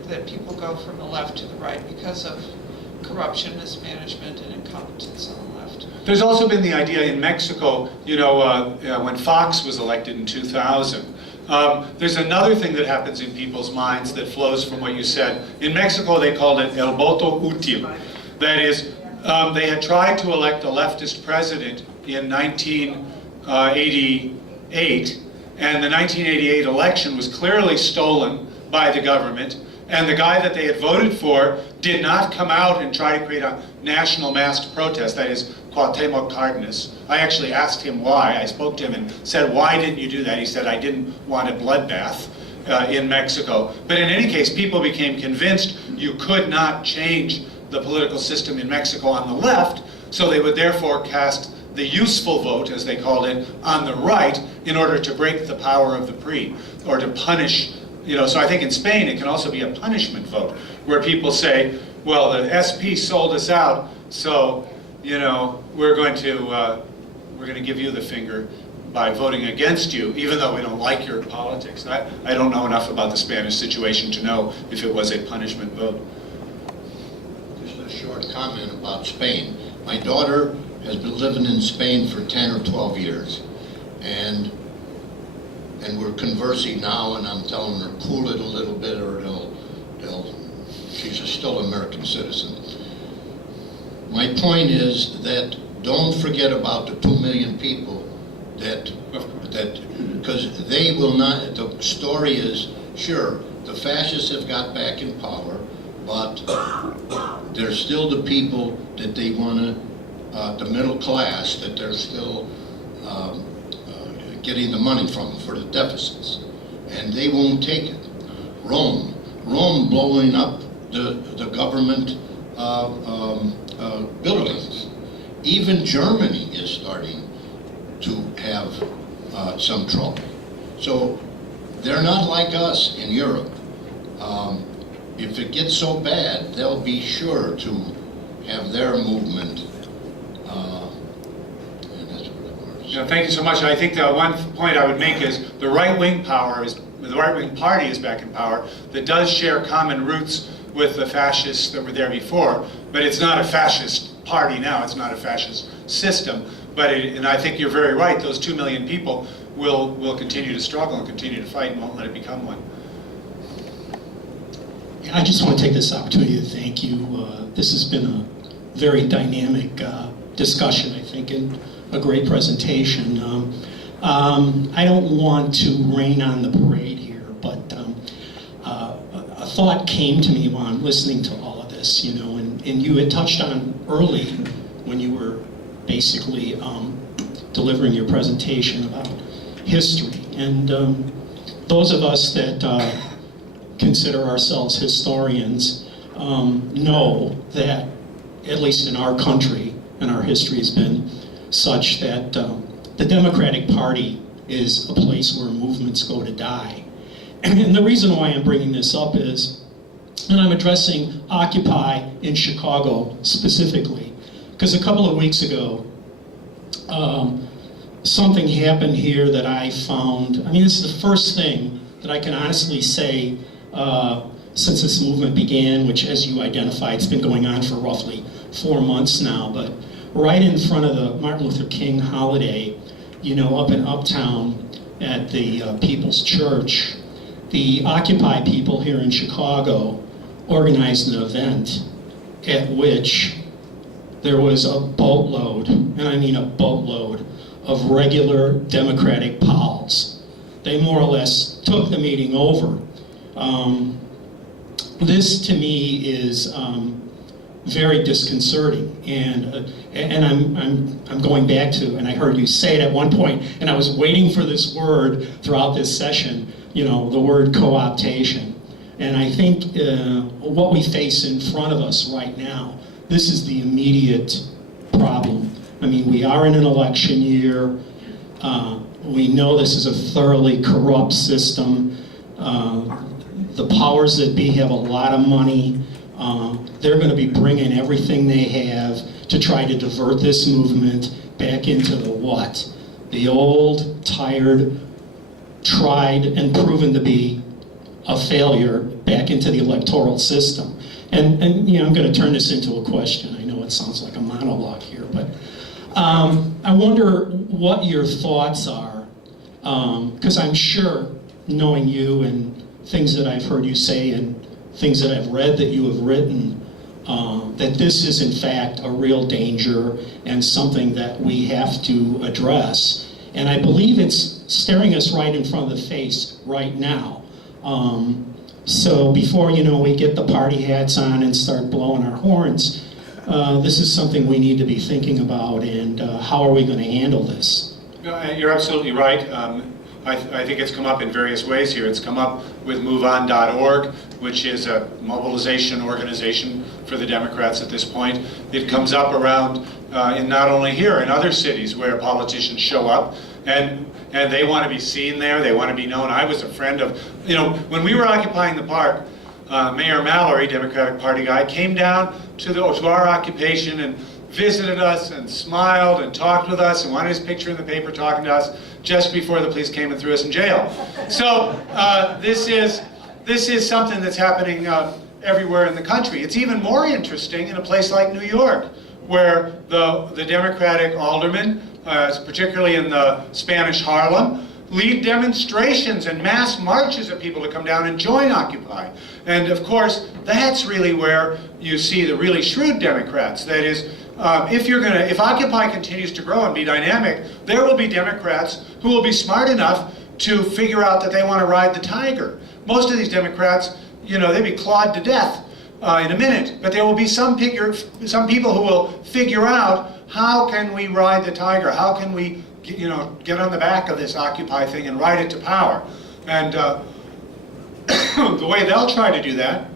that people go from the left to the right because of corruption, mismanagement, and incompetence on the left. There's also been the idea in Mexico, when Fox was elected in 2000, there's another thing that happens in people's minds that flows from what you said. In Mexico, they called it el voto útil. That is, they had tried to elect a leftist president in 1988, and the 1988 election was clearly stolen by the government, and the guy that they had voted for did not come out and try to create a national massed protest, that is, Cuauhtémoc Cárdenas. I actually asked him why. I spoke to him and said, why didn't you do that? He said, I didn't want a bloodbath in Mexico. But in any case, people became convinced you could not change the political system in Mexico on the left, so they would therefore cast the useful vote, as they called it, on the right in order to break the power of the PRI, or to punish. So I think in Spain it can also be a punishment vote, where people say, well, the SP sold us out, so we're going to give you the finger by voting against you, even though we don't like your politics. I don't know enough about the Spanish situation to know if it was a punishment vote. Just a short comment about Spain. My daughter has been living in Spain for 10 or 12 years, and we're conversing now, and I'm telling her, cool it a little bit, or she's still an American citizen. My point is that don't forget about the 2 million people that because they will not, the story is, sure, the fascists have got back in power, but there's still the people that they want to, the middle class, that they're still getting the money from for the deficits, and they won't take it. Rome blowing up the government buildings. Even Germany is starting to have some trouble. So they're not like us in Europe. If it gets so bad, they'll be sure to have their movement. And that's what I wanted to say. Thank you so much. I think the one point I would make is the right-wing party is back in power that does share common roots with the fascists that were there before, but it's not a fascist party now. It's not a fascist system. And I think you're very right. Those 2 million people will continue to struggle and continue to fight and won't let it become one. I just want to take this opportunity to thank you. This has been a very dynamic discussion, I think, and a great presentation. I don't want to rain on the parade here, but a thought came to me while I'm listening to all of this, and you had touched on early when you were basically delivering your presentation about history. And those of us that consider ourselves historians know that, at least in our country, and our history has been such that the Democratic Party is a place where movements go to die. And the reason why I'm bringing this up is And I'm addressing Occupy in Chicago specifically. Because a couple of weeks ago, something happened here that I found, I mean, this is the first thing that I can honestly say since this movement began, which, as you identified, it's been going on for roughly 4 months now. But right in front of the Martin Luther King holiday, you know, up in Uptown at the People's Church, the Occupy people here in Chicago organized an event at which there was a boatload, and I mean a boatload, of regular Democratic pals. They more or less took the meeting over. This to me is very disconcerting, and I'm going back to, and I heard you say it at one point, and I was waiting for this word throughout this session, you know, the word co-optation. And I think what we face in front of us right now, this is the immediate problem. I mean, we are in an election year. We know this is a thoroughly corrupt system. The powers that be have a lot of money. They're going to be bringing everything they have to try to divert this movement back into the what? The old, tired, tried and proven to be a failure back into the electoral system. And you know, I'm going to turn this into a question. I know it sounds like a monologue here, but I wonder what your thoughts are, because I'm sure, knowing you and things that I've heard you say and things that I've read that you have written, that this is in fact a real danger and something that we have to address. And I believe it's staring us right in front of the face right now. So before, you know, we get the party hats on and start blowing our horns, this is something we need to be thinking about, and how are we going to handle this? No, you're absolutely right. I think it's come up in various ways here. It's come up with MoveOn.org, which is a mobilization organization for the Democrats at this point. It comes up around, in not only here, in other cities where politicians show up, and they want to be seen there, they want to be known. I was a friend of, you know, when we were occupying the park, Mayor Mallory, Democratic Party guy, came down to our occupation and visited us and smiled and talked with us and wanted his picture in the paper talking to us just before the police came and threw us in jail. So this is something that's happening everywhere in the country. It's even more interesting in a place like New York, where the Democratic aldermen, particularly in the Spanish Harlem, lead demonstrations and mass marches of people to come down and join Occupy. And of course, that's really where you see the really shrewd Democrats. That is, if Occupy continues to grow and be dynamic, there will be Democrats who will be smart enough to figure out that they want to ride the tiger. Most of these Democrats, you know, they'd be clawed to death in a minute, but there will be some people who will figure out, how can we ride the tiger? How can we, you know, get on the back of this Occupy thing and ride it to power? And the way they'll try to do that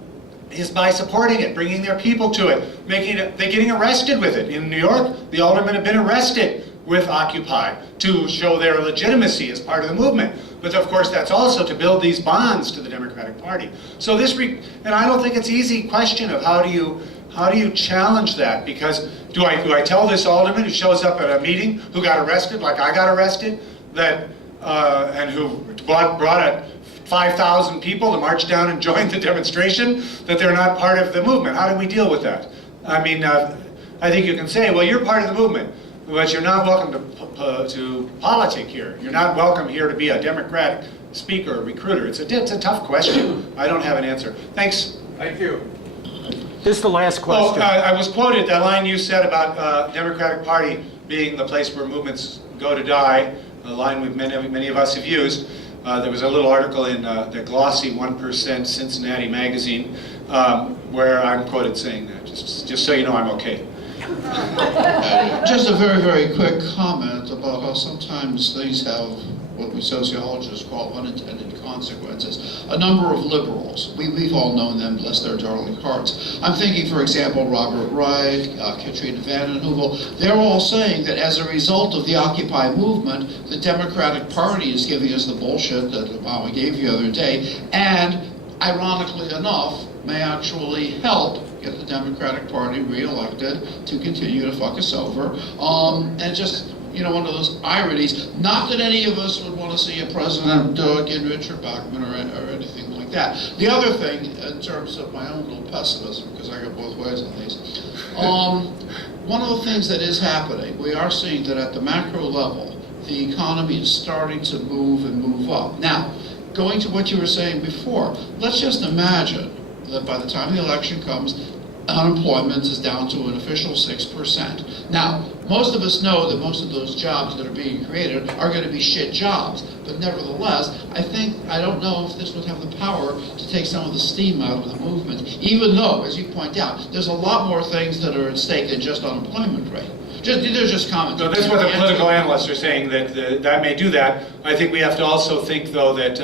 is by supporting it, bringing their people to it, they're getting arrested with it. In New York, the aldermen have been arrested with Occupy to show their legitimacy as part of the movement. But of course, that's also to build these bonds to the Democratic Party. So and I don't think it's an easy question of how do you challenge that? Because do I tell this alderman who shows up at a meeting, who got arrested like I got arrested, that and who brought 5,000 people to march down and join the demonstration, that they're not part of the movement? How do we deal with that? I mean, I think you can say, well, you're part of the movement, but you're not welcome to politic here. You're not welcome here to be a Democratic speaker or recruiter. It's a tough question. I don't have an answer. Thanks. Thank you. This is the last question. I was quoted, that line you said about Democratic Party being the place where movements go to die, a line many of us have used. There was a little article in the glossy 1% Cincinnati magazine where I'm quoted saying that, just so you know I'm okay. Just a very, very quick comment about how sometimes things have what we sociologists call unintended consequences. A number of liberals, we've all known them, bless their darling hearts. I'm thinking, for example, Robert Wright, Katrina Vanden Heuvel. They're all saying that as a result of the Occupy movement, the Democratic Party is giving us the bullshit that Obama gave the other day, and ironically enough, may actually help get the Democratic Party reelected to continue to fuck us over. And just, one of those ironies, not that any of us would want to see a President Gingrich or Bachmann or anything like that. The other thing, in terms of my own little pessimism, because I go both ways on these, one of the things that is happening, we are seeing that at the macro level, the economy is starting to move and move up. Now, going to what you were saying before, let's just imagine that by the time the election comes, unemployment is down to an official 6%. Now, most of us know that most of those jobs that are being created are going to be shit jobs. But nevertheless, I don't know if this would have the power to take some of the steam out of the movement, even though, as you point out, there's a lot more things that are at stake than just unemployment rate. They're just comments. So that's what the political analysts are saying, that may do that. I think we have to also think, though, that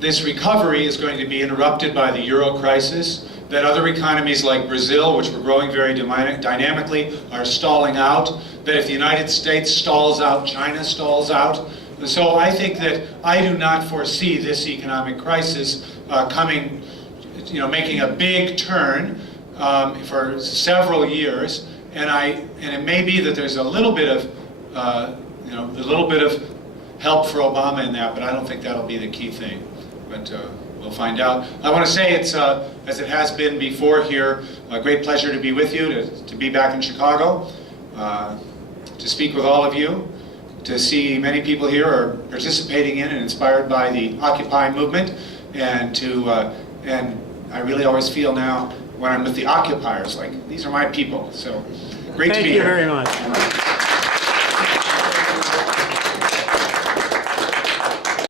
this recovery is going to be interrupted by the euro crisis, that other economies like Brazil, which were growing very dynamically, are stalling out, that if the United States stalls out, China stalls out. And so I think that I do not foresee this economic crisis coming, making a big turn for several years. And it may be that there's a little bit of, help for Obama in that, but I don't think that'll be the key thing. But we'll find out. I want to say it's, as it has been before here, a great pleasure to be with you, to be back in Chicago, to speak with all of you, to see many people here are participating in and inspired by the Occupy movement, and I really always feel now when I'm with the occupiers, like, these are my people. So great to be here. Thank you very much.